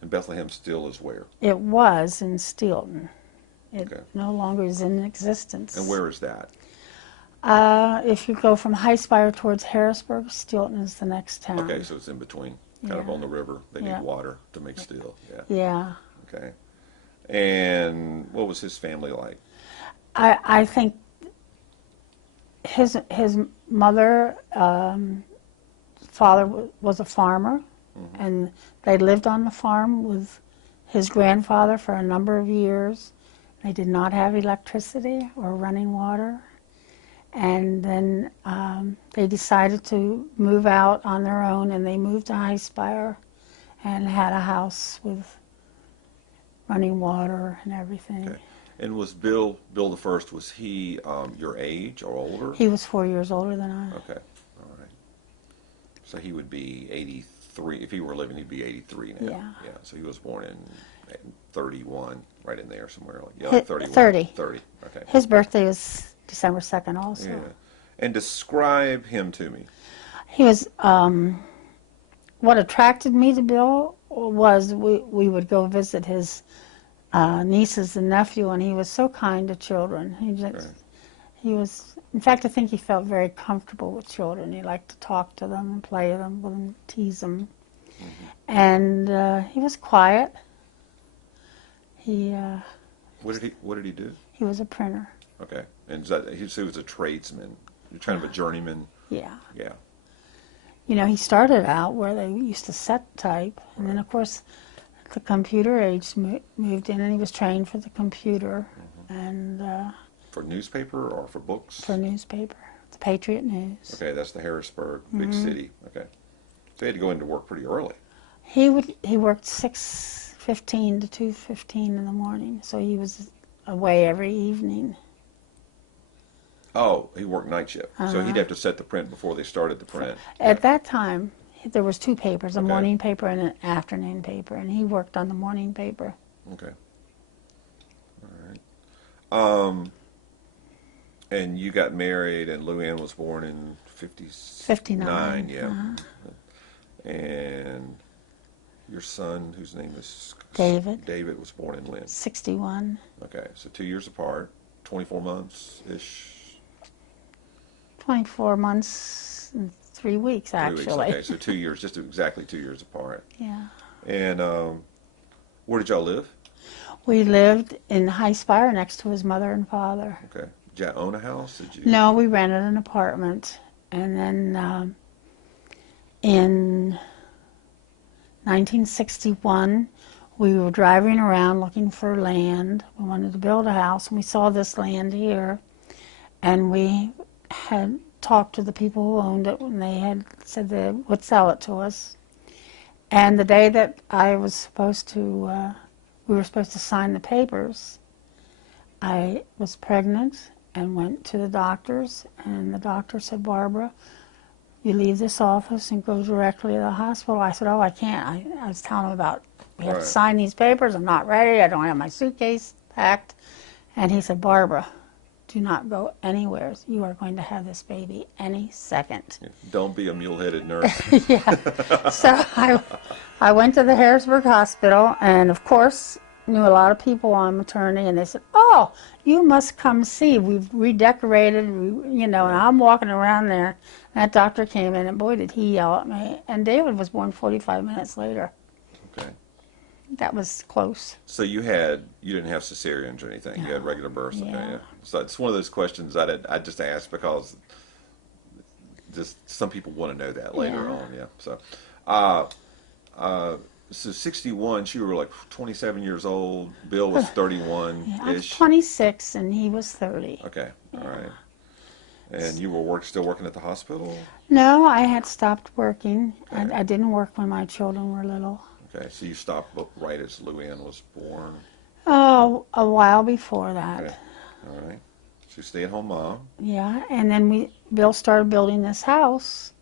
And Bethlehem Steel is where? It was in Steelton. It Okay. no longer is in existence. And where is that? If you go from High Spire towards Harrisburg, Steelton is the next town. Okay, so it's in between, kind of Yeah. on the river. They Yeah. need water to make steel. Yeah. Yeah. Okay. And what was his family like? I think his mother, father was a farmer, and they lived on the farm with his grandfather for a number of years. They did not have electricity or running water. And then they decided to move out on their own, and they moved to High Spire and had a house with running water and everything. Okay. And was Bill the first, was he your age or older? He was 4 years older than I. Okay. All right. So he would be 83. If he were living, he'd be 83 now. Yeah. Yeah. So he was born in 31, right in there somewhere. Yeah, Hi- 31. 30. 30. Okay. His birthday was December 2nd also. Yeah. And describe him to me. He was, what attracted me to Bill was we would go visit his nieces and nephew, and he was so kind to children. He was, in fact, I think he felt very comfortable with children. He liked to talk to them and play with them, tease them. And he was quiet, What did he do? he was a printer. Okay, and he was a tradesman. You're kind of a journeyman. Yeah. Yeah. He started out where they used to set type, and then of course the computer age moved in, and he was trained for the computer and For newspaper or for books? for newspaper, the Patriot News. Okay, that's the Harrisburg, big city. Okay, so he had to go into work pretty early. He worked 6:15 to 2:15 in the morning, so he was away every evening. Oh, he worked night shift, so he'd have to set the print before they started the print. At that time, there was two papers, a Okay. morning paper and an afternoon paper, and he worked on the morning paper. Okay. All right. And you got married, and Luann was born in 59. Yeah. And your son, whose name is David. was born in Lynn. 61. Okay, so 2 years apart, 24 months-ish. 24 months and 3 weeks, 3 actually. weeks. Okay, so 2 years, just exactly 2 years apart. Yeah. And where did y'all live? We lived in High Spire next to his mother and father. Okay. Did you own a house? Did you? No, we rented an apartment. And then in 1961, we were driving around looking for land. We wanted to build a house, and we saw this land here. And we had talked to the people who owned it, and they had said they would sell it to us. And the day that we were supposed to sign the papers, I was pregnant and went to the doctors, and the doctor said, "Barbara, you leave this office and go directly to the hospital." I said, "Oh, I can't." I was telling him about, we have to Right. sign these papers. I'm not ready. I don't have my suitcase packed. And he said, "Barbara, do not go anywhere. You are going to have this baby any second." Don't be a mule-headed nurse. Yeah. So I went to the Harrisburg Hospital, and of course knew a lot of people on maternity, and they said, "Oh, you must come see. We've redecorated, and I'm walking around there. That doctor came in, and boy, did he yell at me. And David was born 45 minutes later. Okay. That was close. So you didn't have cesareans or anything. You had regular births. Okay. Yeah. Yeah. So it's one of those questions I just asked because just some people want to know that later Yeah. on. Yeah. So 61, you were like 27 years old. Bill was 31-ish. Yeah, I was 26, and he was 30. Okay. All right. And you were still working at the hospital? No, I had stopped working. Okay. I didn't work when my children were little. Okay. So you stopped right as Luann was born. Oh, a while before that. Okay. All right. So stay-at-home mom. Yeah, and then Bill started building this house.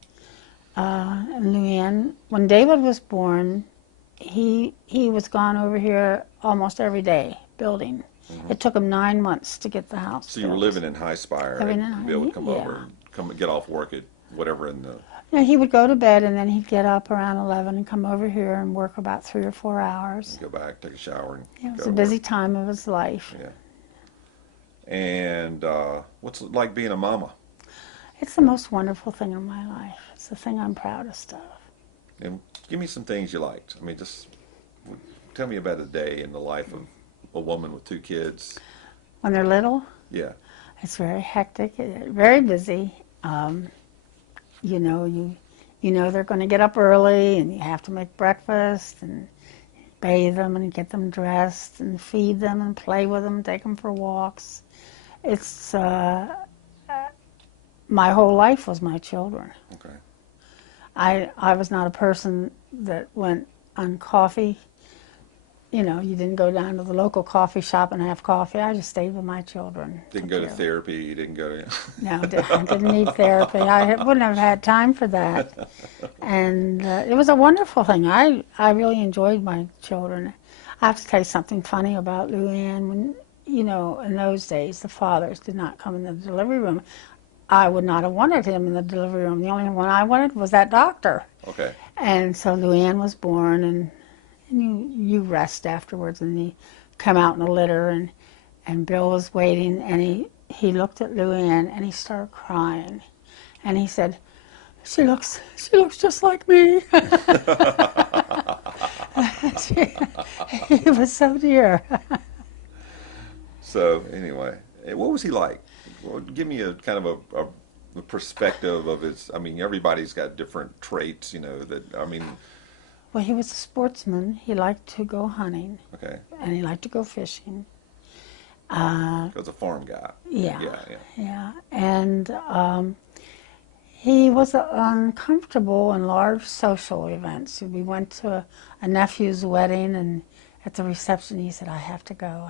And Luann, when David was born, he was gone over here almost every day building. It took him 9 months to get the house So you were built. living in High Spire, Living and in Bill would High- come yeah. over and come and get off work at whatever in the. Yeah, he would go to bed, and then he'd get up around 11 and come over here and work about 3 or 4 hours. Go back, take a shower, and It was go a to busy work. time of his life. Yeah. And what's it like being a mama? It's the most wonderful thing in my life. It's the thing I'm proudest of. And give me some things you liked. I mean, just tell me about a day in the life of a woman with 2 kids. When they're little, Yeah. it's very hectic, very busy. You know they're going to get up early, and you have to make breakfast and bathe them and get them dressed and feed them and play with them, take them for walks. It's my whole life was my children. Okay. I was not a person that went on coffee. You didn't go down to the local coffee shop and have coffee. I just stayed with my children. Didn't go to therapy. You didn't go to. No, I didn't need therapy. I wouldn't have had time for that. And it was a wonderful thing. I really enjoyed my children. I have to tell you something funny about Luann. When, in those days, the fathers did not come in the delivery room. I would not have wanted him in the delivery room. The only one I wanted was that doctor. Okay. And so Luann was born, and you rest afterwards, and he come out in a litter, and Bill was waiting, and he looked at Luann, and he started crying, and he said, she looks just like me." It was so dear. So anyway, what was he like? Well, give me a kind of a perspective of his. I mean, everybody's got different traits, you know. That I mean, Well, he was a sportsman. He liked to go hunting okay, and he liked to go fishing. he was a farm guy. Yeah, Yeah, yeah. yeah. And he was uncomfortable in large social events. We went to a nephew's wedding, and at the reception, he said, "I have to go.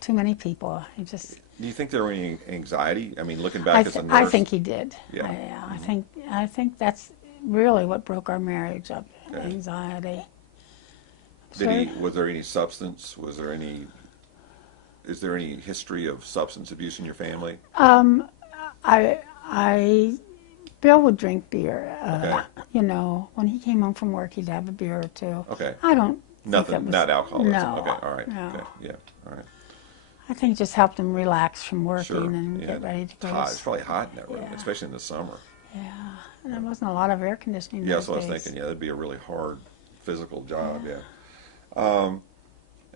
Too many people." He just. Do you think there were any anxiety? I mean, looking back as a I nurse. think he did. Yeah. I think that's really what broke our marriage up. Okay. Anxiety. Did he? Sure. Was there any substance? Was there any? Is there any history of substance abuse in your family? I Bill would drink beer. Okay. You know, when he came home from work, he'd have a beer or two. Okay. I don't think Nothing. that was, Not alcoholism. No. Okay. All right. No. Okay. Yeah. All right. I think it just helped him relax from working Sure. and Yeah. get ready to It's go. hot. It's probably hot in that room, Yeah. especially in the summer. Yeah, and there wasn't a lot of air conditioning. Yeah, those that's what I was days. thinking. Yeah, that'd be a really hard physical job. Yeah.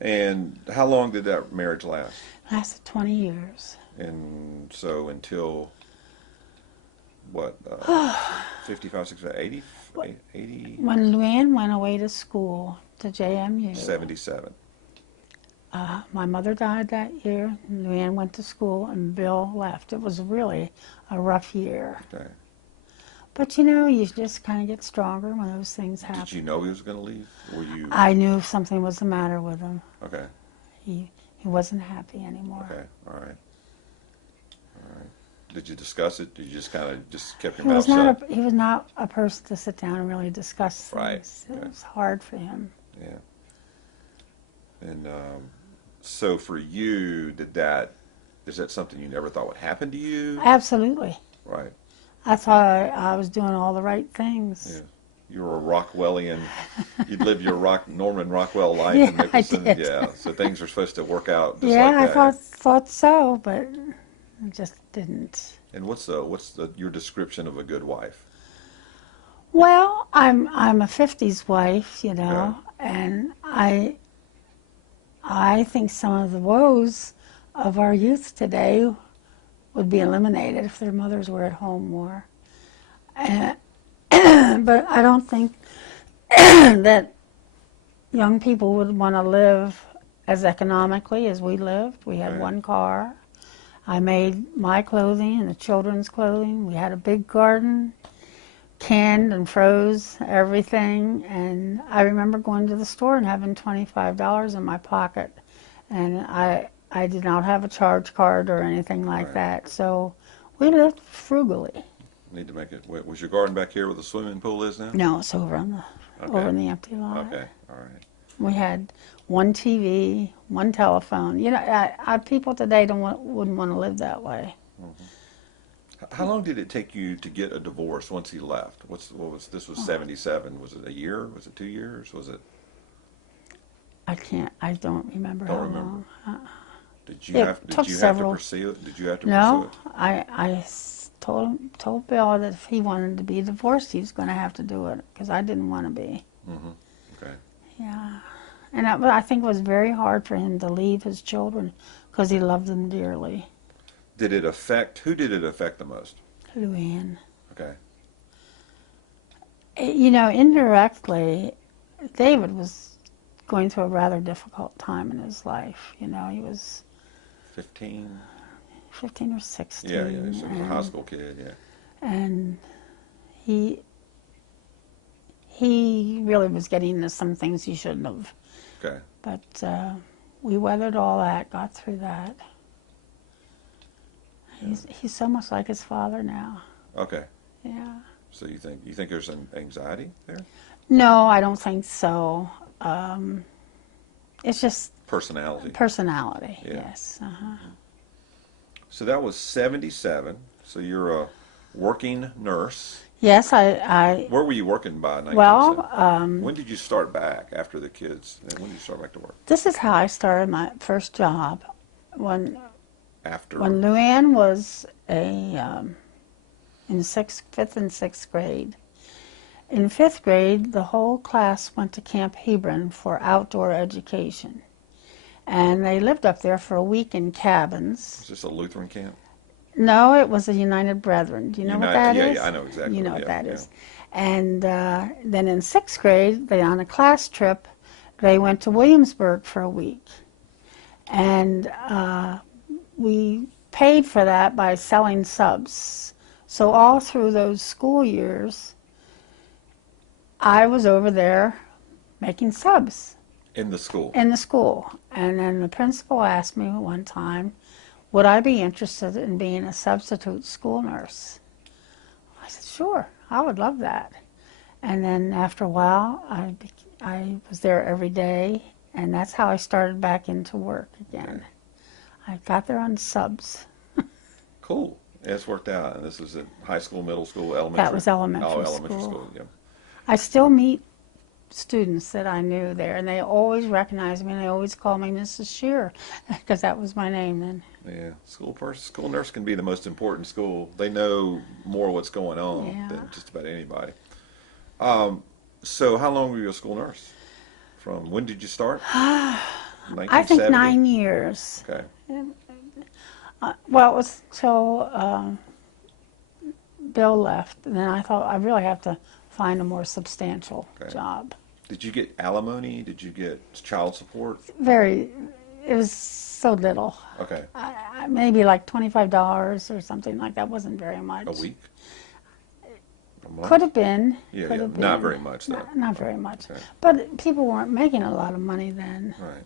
And how long did that marriage last? Lasted 20 years. And so until what? 55, 65, 80, 80, When Luann went away to school to JMU, 77. my mother died that year. Luann went to school, and Bill left. It was really a rough year. Okay. But you know, you just kind of get stronger when those things happen. Did you know he was going to leave? Were you? I knew something was the matter with him. Okay. He wasn't happy anymore. Okay. All right. All right. Did you discuss it? Did you just kind of just kept your He mouth was not shut? he was not a person to sit down and really discuss Right. things. It Okay. was hard for him. Yeah. And so for you, is that something you never thought would happen to you? Absolutely. Right. I thought I was doing all the right things. Yeah. You were a Rockwellian. You'd live your Norman Rockwell life. Yeah, and make I it seem- did. Yeah. So things are supposed to work out just Yeah, like that. I thought so, but it just didn't. And what's your description of a good wife? Well, I'm a 50s wife, you know, and I think some of the woes of our youth today would be eliminated if their mothers were at home more. But I don't think that young people would want to live as economically as we lived. We had Right. one car. I made my clothing and the children's clothing. We had a big garden, canned and froze everything. And I remember going to the store and having $25 in my pocket. And I did not have a charge card or anything like Right. that. So we lived frugally. Need to make it. Was your garden back here where the swimming pool is now? No, it's over on over in the empty lot. Okay. All right. We had one TV, one telephone. You know, people today wouldn't want to live that way. How long did it take you to get a divorce once he left? This was 77. Was it a year? Was it 2 years? Was it? I don't remember Don't how remember. long. Did It you have took to several. pursue it? Did you have to pursue No, it? I told Bill that if he wanted to be divorced, he was going to have to do it because I didn't want to be. Okay. Yeah. And I think it was very hard for him to leave his children because he loved them dearly. Who did it affect the most? Luann. Okay. You know, indirectly, David was going through a rather difficult time in his life. You know, he was 15. 15 or 16. Yeah, yeah. So he was a high school kid. Yeah. And he really was getting into some things he shouldn't have. Okay. But we weathered all that, got through that. He's so much like his father now. Okay. Yeah. So you think there's an anxiety there? No, I don't think so. It's just Personality. personality. Yeah. Yes. Uh-huh. So that was 77. So you're a working nurse. Yes, I Where were you working by 1970? well, when did you start back after the kids? And when did you start back to work? this is how I started my first job. When After. Luann was in fifth and sixth grade, In 5th grade, the whole class went to Camp Hebron for outdoor education. And they lived up there for a week in cabins. Is this a Lutheran camp? No, it was a United Brethren. Do you know what that Yeah, is? yeah, I know exactly. You know Yeah, what that yeah. is. And then in 6th grade, they on a class trip, they went to Williamsburg for a week. And we paid for that by selling subs. So all through those school years, I was over there making subs In the school. in the school. And then the principal asked me one time, would I be interested in being a substitute school nurse? I said, sure, I would love that. And then after a while, I was there every day, and that's how I started back into work again. I got there on subs. Cool. Yeah, it's worked out. And this is in high school, middle school, elementary? That was elementary Oh, elementary school. school, yeah. I still meet students that I knew there, and they always recognize me, and they always call me Mrs. Shearer, because that was my name then. Yeah, school nurse can be the most important school. They know more what's going on Yeah. than just about anybody. So how long were you a school nurse? From when did you start? I think 1970? 9 years. Okay. Well, it was till Bill left, and then I thought I really have to find a more substantial Okay. job. Did you get alimony? Did you get child support? It was so little. Okay. Maybe like $25 or something like that. Wasn't very much. A week? A month? Could have been. Yeah, could yeah. have Not been. very much, though. Not very much. Okay. But people weren't making a lot of money then. Right.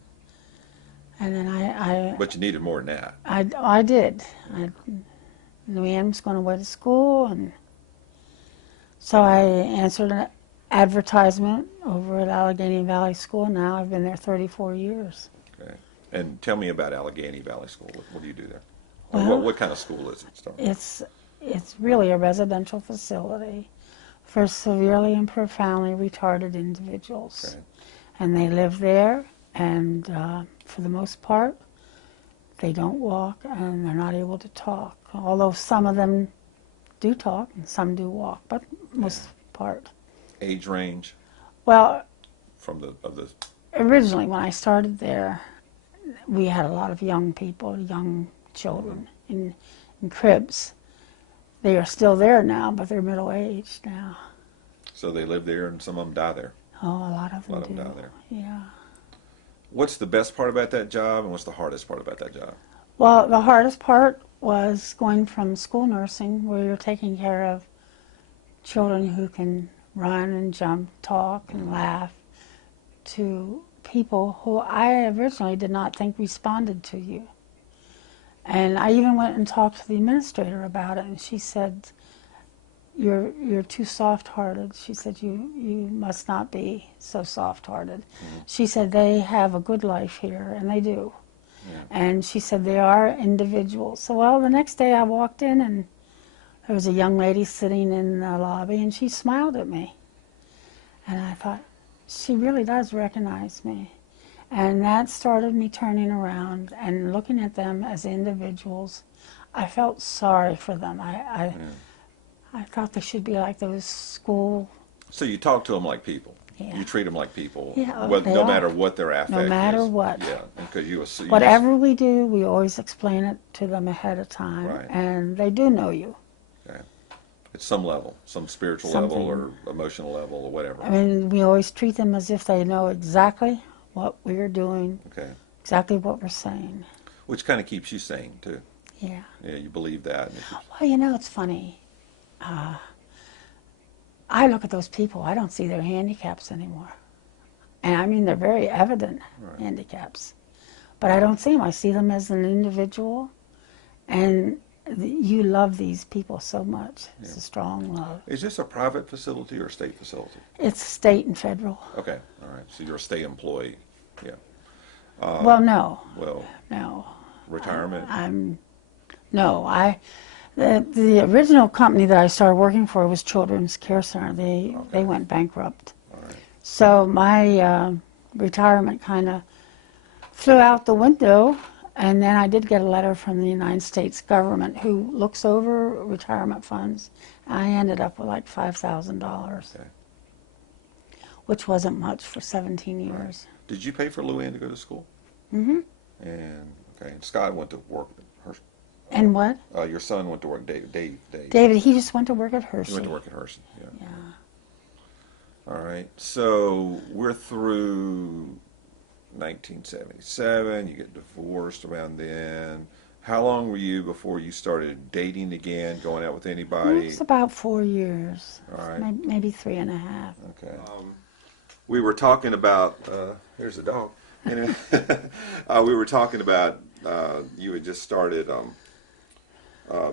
And then But you needed more than that. I did. Louanne was going away to school, and so I answered an advertisement over at Allegheny Valley School. Now I've been there 34 years. Okay. And tell me about Allegheny Valley School. What do you do there? Well, what kind of school is it? Start? It's really a residential facility for severely and profoundly retarded individuals. Okay. And they live there, and for the most part, they don't walk and they're not able to talk. Although some of them do talk and some do walk, but most part. Age range Well, from the originally when I started there, we had a lot of young people, young children in cribs. They are still there now, but they're middle-aged now. So they live there, and some of them die there. Oh, a lot of A lot them of them do. die there. Yeah. What's the best part about that job, and what's the hardest part about that job? Well, the hardest part was going from school nursing, where you're taking care of children who can run and jump, talk and laugh, to people who I originally did not think responded to you. And I even went and talked to the administrator about it, and she said, you're too soft-hearted. She said, you must not be so soft-hearted. Mm-hmm. She said, they have a good life here, and they do. Yeah. And she said, they are individuals. So, well, the next day I walked in, and there was a young lady sitting in the lobby, and she smiled at me. And I thought, she really does recognize me. And that started me turning around and looking at them as individuals. I felt sorry for them. I thought they should be like those school. So you talk to them like people. Yeah. You treat them like people. Yeah, they no are. matter what their affect No matter is. what. Yeah, because you just Whatever we do, we always explain it to them ahead of time. Right. And they do know you. Okay. At some level, some spiritual Something. level or emotional level or whatever. I mean, we always treat them as if they know exactly what we're doing, Okay. exactly what we're saying. Which kind of keeps you sane too. Yeah. Yeah, you believe that. And Well, you know, it's funny. I look at those people, I don't see their handicaps anymore. And I mean, they're very evident handicaps. But I don't see them. I see them as an individual. And you love these people so much. It's a strong love. Is this a private facility or a state facility? It's state and federal. Okay, all right. So you're a state employee. Yeah. Well, no, Well, no. retirement. The original company that I started working for was Children's Care Center. They went bankrupt. All right. So my retirement kind of flew out the window, and then I did get a letter from the United States government who looks over retirement funds. I ended up with like $5,000. Okay. which wasn't much for 17 years. Did you pay for Luann to go to school? Mm-hmm. And okay, and Scott went to work. And what? Your son went to work. Dave. David, he just went to work at Hershey. He went to work at Hershey. Yeah. Yeah. All right. So we're through 1977. You get divorced around then. How long were you before you started dating again, going out with anybody? It's about 4 years. All right. Maybe 3.5. Okay. We were talking about, there's a dog. Anyway, we were talking about you had just started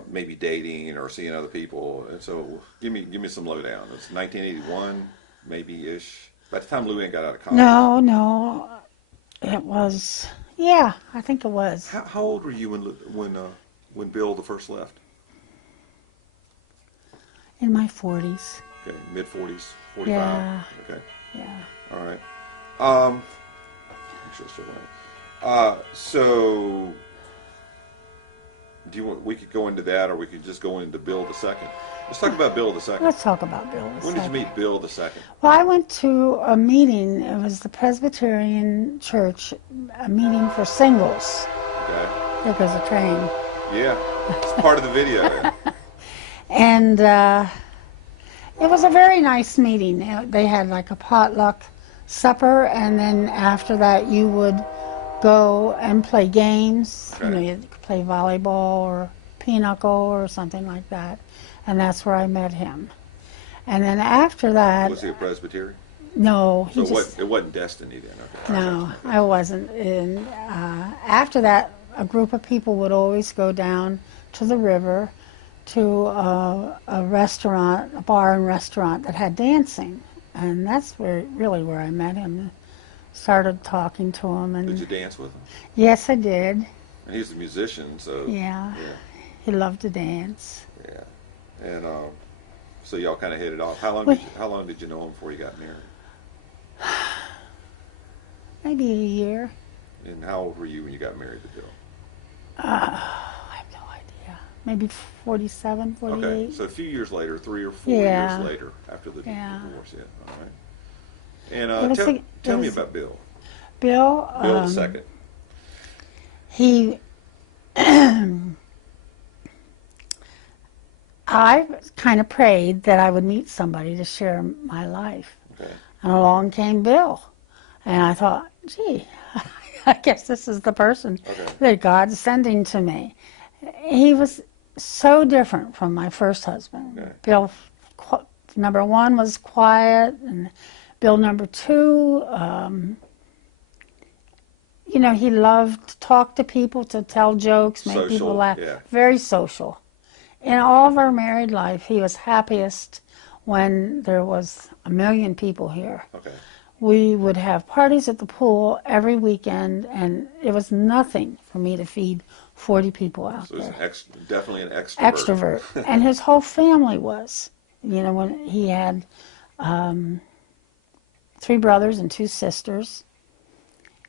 maybe dating or seeing other people, and so give me some lowdown. It's 1981, maybe ish. By the time Luann got out of college. No, it was. Yeah, I think it was. How old were you when Bill the first left? In my 40s. Okay, mid 40s, 45. Yeah. Okay. Yeah. All right. I'm sure it's still right. So, we could go into that, or we could just go into Bill the second. Let's talk about Bill the second. Let's talk about Bill the When did you second. meet Bill the second? Well, I went to a meeting. It was the Presbyterian Church, a meeting for singles. Okay. There goes a train. Yeah, it's part of the video. And it was a very nice meeting. They had like a potluck supper, and then after that you would go and play games. Okay. You know, you could play volleyball or pinochle or something like that. And that's where I met him. And then after that, Was he a Presbyterian? no, he So just it wasn't Destiny then? Okay. no, I wasn't. And after that, a group of people would always go down to the river to a restaurant, a bar and restaurant that had dancing, and that's really where I met him. Started talking to him, and Did you dance with him? yes, I did. And he's a musician, so Yeah, yeah. he loved to dance. Yeah. And so y'all kind of hit it off. How long did you know him before you got married? Maybe a year. And how old were you when you got married to Bill? I have no idea. Maybe 47, 48. Okay, so a few years later, 3 or 4 Yeah. years later, after the Yeah. divorce, yeah. All right. And It was tell it me was- about Bill. Bill, Bill the second. he I kind of prayed that I would meet somebody to share my life. Okay. And along came Bill. And I thought, gee, I guess this is the person Okay. that God's sending to me. He was so different from my first husband. Okay. Bill, number one, was quiet, and Bill, number two, you know, he loved to talk to people, to tell jokes, make people Social, laugh. yeah. Very social. In all of our married life, he was happiest when there was 1 million people here. Okay. We would have parties at the pool every weekend, and it was nothing for me to feed 40 people out So he's there. definitely an extrovert. Extrovert. And his whole family was. You know, when he had 3 brothers and 2 sisters,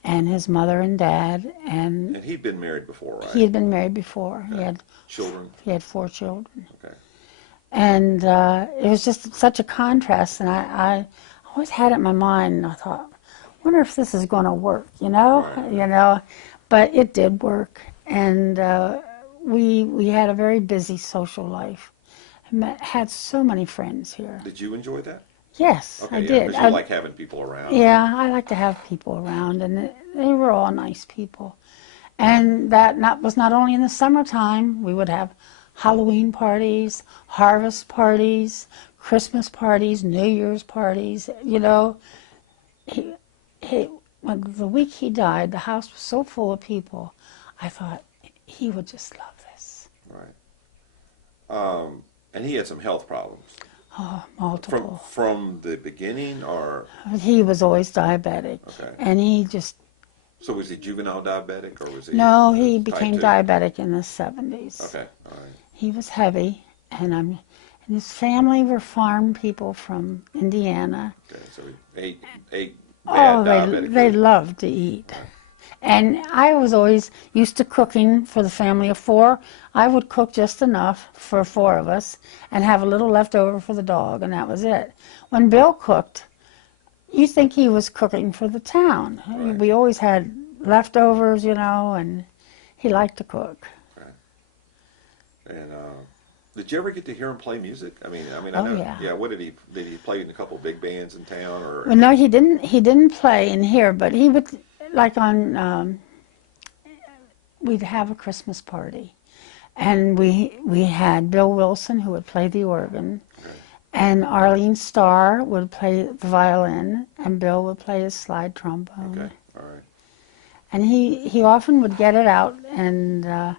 and his mother and dad, and And he'd been married before, right? he had been married before. Okay. Children. He had 4 children. Okay. And it was just such a contrast, and I always had it in my mind, and I thought, wonder if this is going to work, you know? Right. You know, but it did work, and we had a very busy social life. Had so many friends here. Did you enjoy that? Yes, Okay, I yeah, did. because you like having people around. Yeah, I like to have people around, and they were all nice people. And that was not only in the summertime. We would have Halloween parties, harvest parties, Christmas parties, New Year's parties. You know, when the week he died, the house was so full of people. I thought he would just love this. Right. And he had some health problems. Oh, multiple. From the beginning, or He was always diabetic, Okay. and he just so was he juvenile diabetic, or was he? no. He type became 2? diabetic in the 70s. Okay. All right. He was heavy, and his family were farm people from Indiana. Okay. So he ate Oh, bad diabetic they food. loved to eat. And I was always used to cooking for the family of 4. I would cook just enough for 4 of us and have a little left over for the dog, and that was it. When Bill cooked, you think he was cooking for the town. Right. We always had leftovers, and he liked to cook. And did you ever get to hear him play music? I mean, I Oh, know. yeah. Yeah. What did he play in a couple big bands in town, or? Well, no, he didn't. He didn't play in here, but he would, like on. We'd have a Christmas party, and we had Bill Wilson who would play the organ, Okay. and Arlene Starr would play the violin, and Bill would play his slide trombone. Okay. All right. And he often would get it out and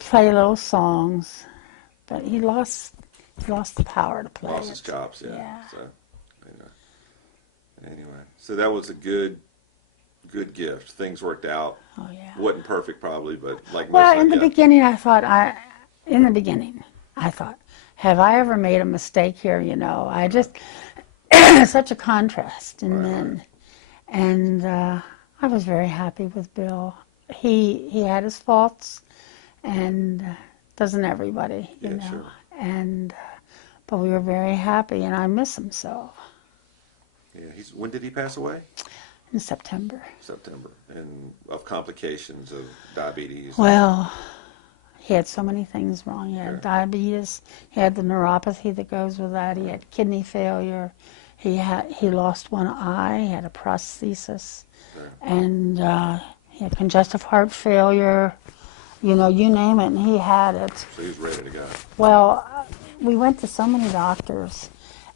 play little songs, but he lost the power to play Lost it. his chops. Yeah. Yeah. So, anyway, so that was a good gift. Things worked out. Oh yeah. Wasn't perfect probably, but like Well, most in the of the beginning, I thought, have I ever made a mistake here? I just such a contrast in men, and I was very happy with Bill. He had his faults, and doesn't everybody? Yeah, sure. And but we were very happy, and I miss him so. Yeah. When did he pass away? In September. September, and of complications of diabetes. Well, he had so many things wrong. He had Sure. diabetes. He had the neuropathy that goes with that. He had kidney failure. He lost one eye. He had a prosthesis, Sure. and he had congestive heart failure. You name it, and he had it. So he was ready to go. Well, we went to so many doctors,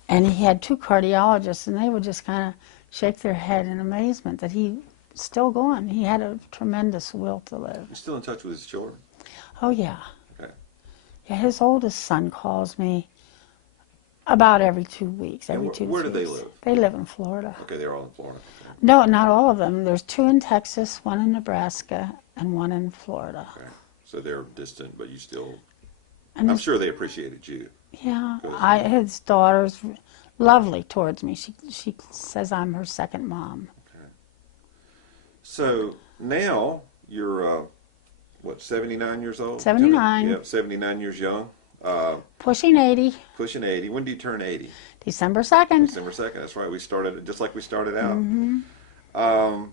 and he had 2 cardiologists, and they would just kind of shake their head in amazement that he still going. He had a tremendous will to live. You still in touch with his children? Oh yeah. Okay. Yeah, his oldest son calls me about every 2 weeks. And Every where- 2 where do weeks. they live? They live in Florida. Okay, they're all in Florida. Okay. No, not all of them. There's 2 in Texas, 1 in Nebraska, and 1 in Florida. Okay. So they're distant, but you still. And I'm his- sure they appreciated you. Yeah, Good. his daughter's lovely towards me. She says I'm her second mom. So now you're 79 years old? 79. Yep, 79 years young. Pushing 80, Pushing 80. When do you turn 80? December 2nd. December 2nd. That's right. We started just like we started out. Mm-hmm.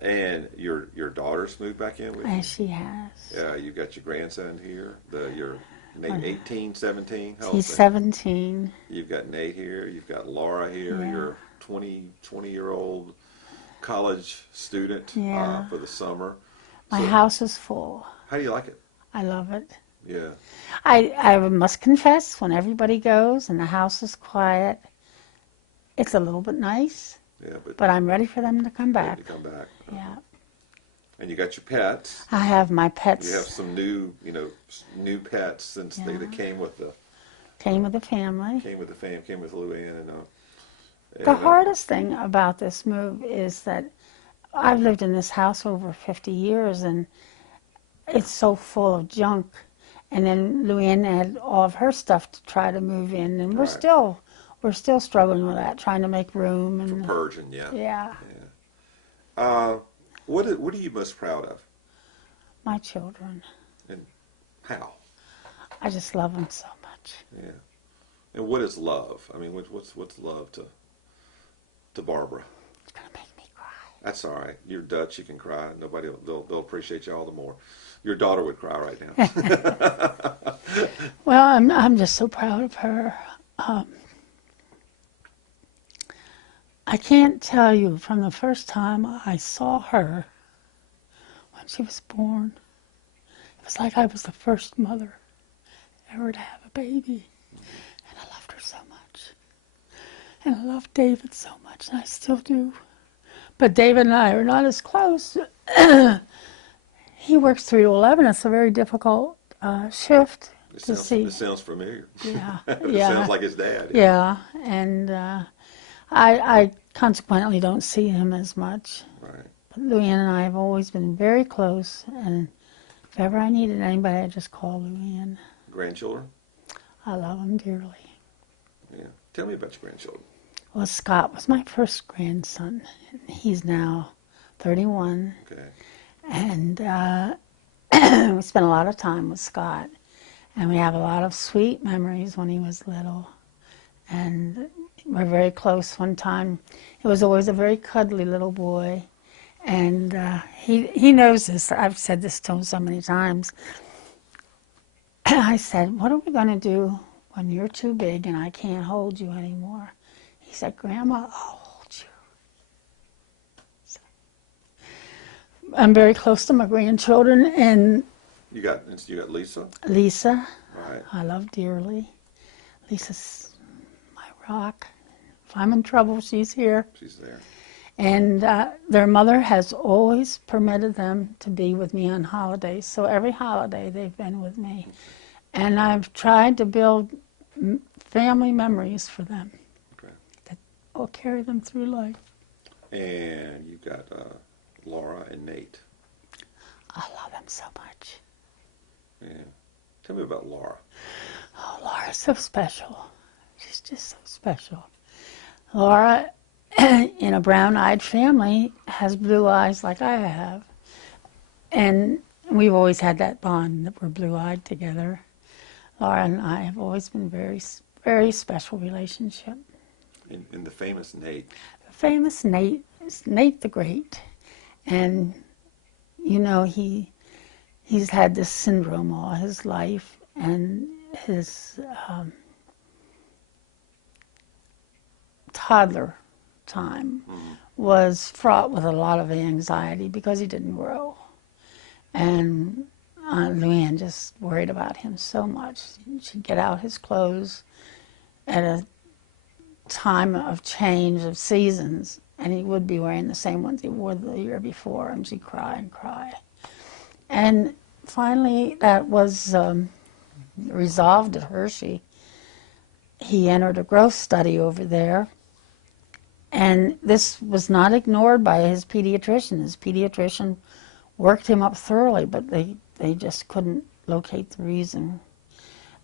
And your daughter's moved back in with you? And she has. Yeah, you've got your grandson here. You're Nate, 18, 17. How old He's is he? 17. You've got Nate here. You've got Laura here. Yeah. You're 20-year-old college student Yeah. for the summer. My So, house is full. how do you like it? I love it. Yeah. I must confess, when everybody goes and the house is quiet, it's a little bit nice, Yeah, but I'm ready for them to come ready back. to come back. Yeah. And you got your pets. I have my pets. You have some new pets since they Yeah. came with the Came with the family. came with Luann The hardest thing about this move is that I've lived in this house over 50 years, and it's so full of junk. And then Luann had all of her stuff to try to move in, and we're Right. still struggling with that, trying to make room. And purging. Yeah. yeah, What are you most proud of, my children. and how? I just love them so much. Yeah. And what is love? I mean, what's love to Barbara? It's gonna make me cry. That's all right. You're Dutch. You can cry. They'll appreciate you all the more. Your daughter would cry right now. Well, I'm just so proud of her. I can't tell you, from the first time I saw her when she was born, it was like I was the first mother ever to have a baby. And I loved her so much. And I loved David so much, and I still do. But David and I are not as close. He works 3 to 11. It's a very difficult shift to see. It sounds familiar. Yeah, It yeah. sounds like his dad. Yeah, and I consequently don't see him as much. Right. But Luann and I have always been very close, and if ever I needed anybody, I just call Luann. Grandchildren? I love them dearly. Yeah. Tell me about your grandchildren. Well, Scott was my first grandson. He's now 31, Okay. and we spent a lot of time with Scott, and we have a lot of sweet memories when he was little. And were very close one time. He was always a very cuddly little boy. And he knows this. I've said this to him so many times. I said, what are we going to do when you're too big and I can't hold you anymore? He said, Grandma, I'll hold you. So, I'm very close to my grandchildren, and You got Lisa, Lisa, right? I love dearly. Lisa's my rock. If I'm in trouble, she's here. She's there. And their mother has always permitted them to be with me on holidays. So every holiday they've been with me. And I've tried to build family memories for them Okay. that will carry them through life. And you got Laura and Nate. I love them so much. Yeah. Tell me about Laura. Oh, Laura's so special. She's just so special. Laura, in a brown-eyed family, has blue eyes like I have. And we've always had that bond that we're blue-eyed together. Laura and I have always been very, very special relationship. In the famous Nate. The famous Nate is Nate the Great. And, you know, he's had this syndrome all his life. And his toddler time was fraught with a lot of anxiety because he didn't grow. And Luann just worried about him so much. She'd get out his clothes at a time of change of seasons, and he would be wearing the same ones he wore the year before, and she'd cry and cry. And finally, that was resolved at Hershey. He entered a growth study over there, and this was not ignored by his pediatrician. His pediatrician worked him up thoroughly, but they just couldn't locate the reason.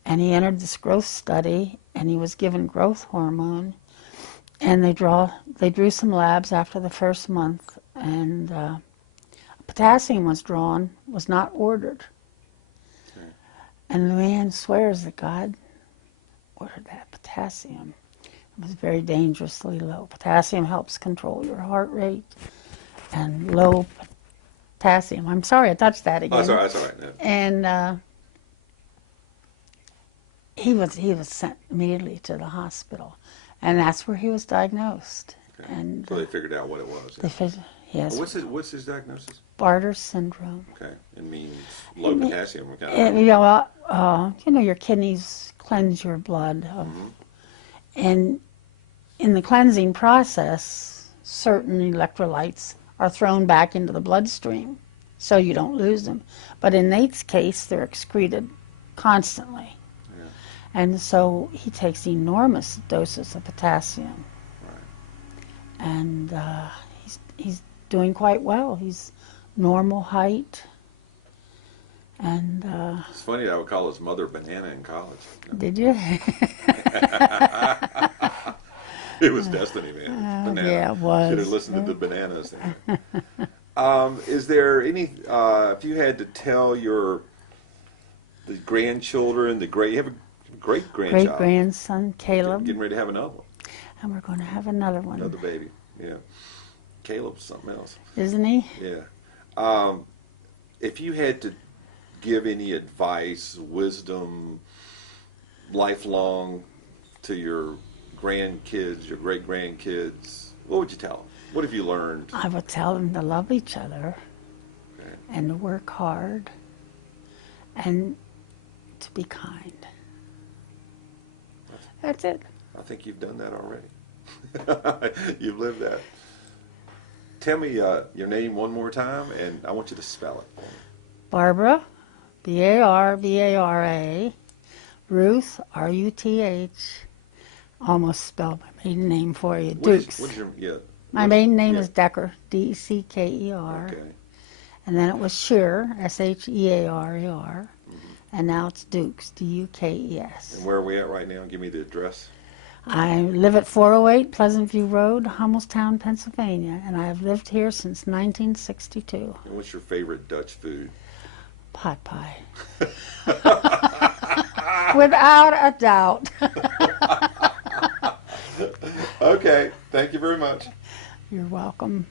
And he entered this growth study, and he was given growth hormone. And they drew some labs after the first month, and potassium was drawn, was not ordered. Okay. And Luann swears that God ordered that potassium. It was very dangerously low. Potassium helps control your heart rate, and low potassium. I'm sorry I touched that again. Oh, that's all right. Yeah. And he was sent immediately to the hospital, and that's where he was diagnosed. Okay. And so they figured out what it was. they figured, yes. What's his diagnosis? Barter's syndrome. Okay, it means low potassium. You know, your kidneys cleanse your blood, and in the cleansing process, certain electrolytes are thrown back into the bloodstream, so you don't lose them. But in Nate's case, they're excreted constantly. Yeah. And so he takes enormous doses of potassium. Right. And he's doing quite well. He's normal height. And it's funny, I would call his mother Banana in college. Did you? It was destiny, man. Banana. Yeah, it was. Should have listened to the bananas. Is there any? If you had to tell the grandchildren, you have a great grandchild, great grandson Caleb, getting ready to have another one, and we're going to have another one. Another baby, yeah. Caleb's something else, isn't he? Yeah. If you had to give any advice, wisdom, lifelong, to your grandkids, your great grandkids, what would you tell them? What have you learned? I would tell them to love each other, okay, and to work hard, and to be kind. That's it. I think you've done that already. You've lived that. Tell me your name one more time, and I want you to spell it. Barbara, Barbara, Ruth, Ruth. Almost spelled my maiden name for you. Dukes. My maiden name is Decker, Decker. Okay. And then it was Shearer, Shearer. And now it's Dukes, Dukes. And where are we at right now? Give me the address. I live at 408 Pleasant View Road, Hummelstown, Pennsylvania, and I have lived here since 1962. And what's your favorite Dutch food? Pot pie. Without a doubt. Okay. Thank you very much. You're welcome.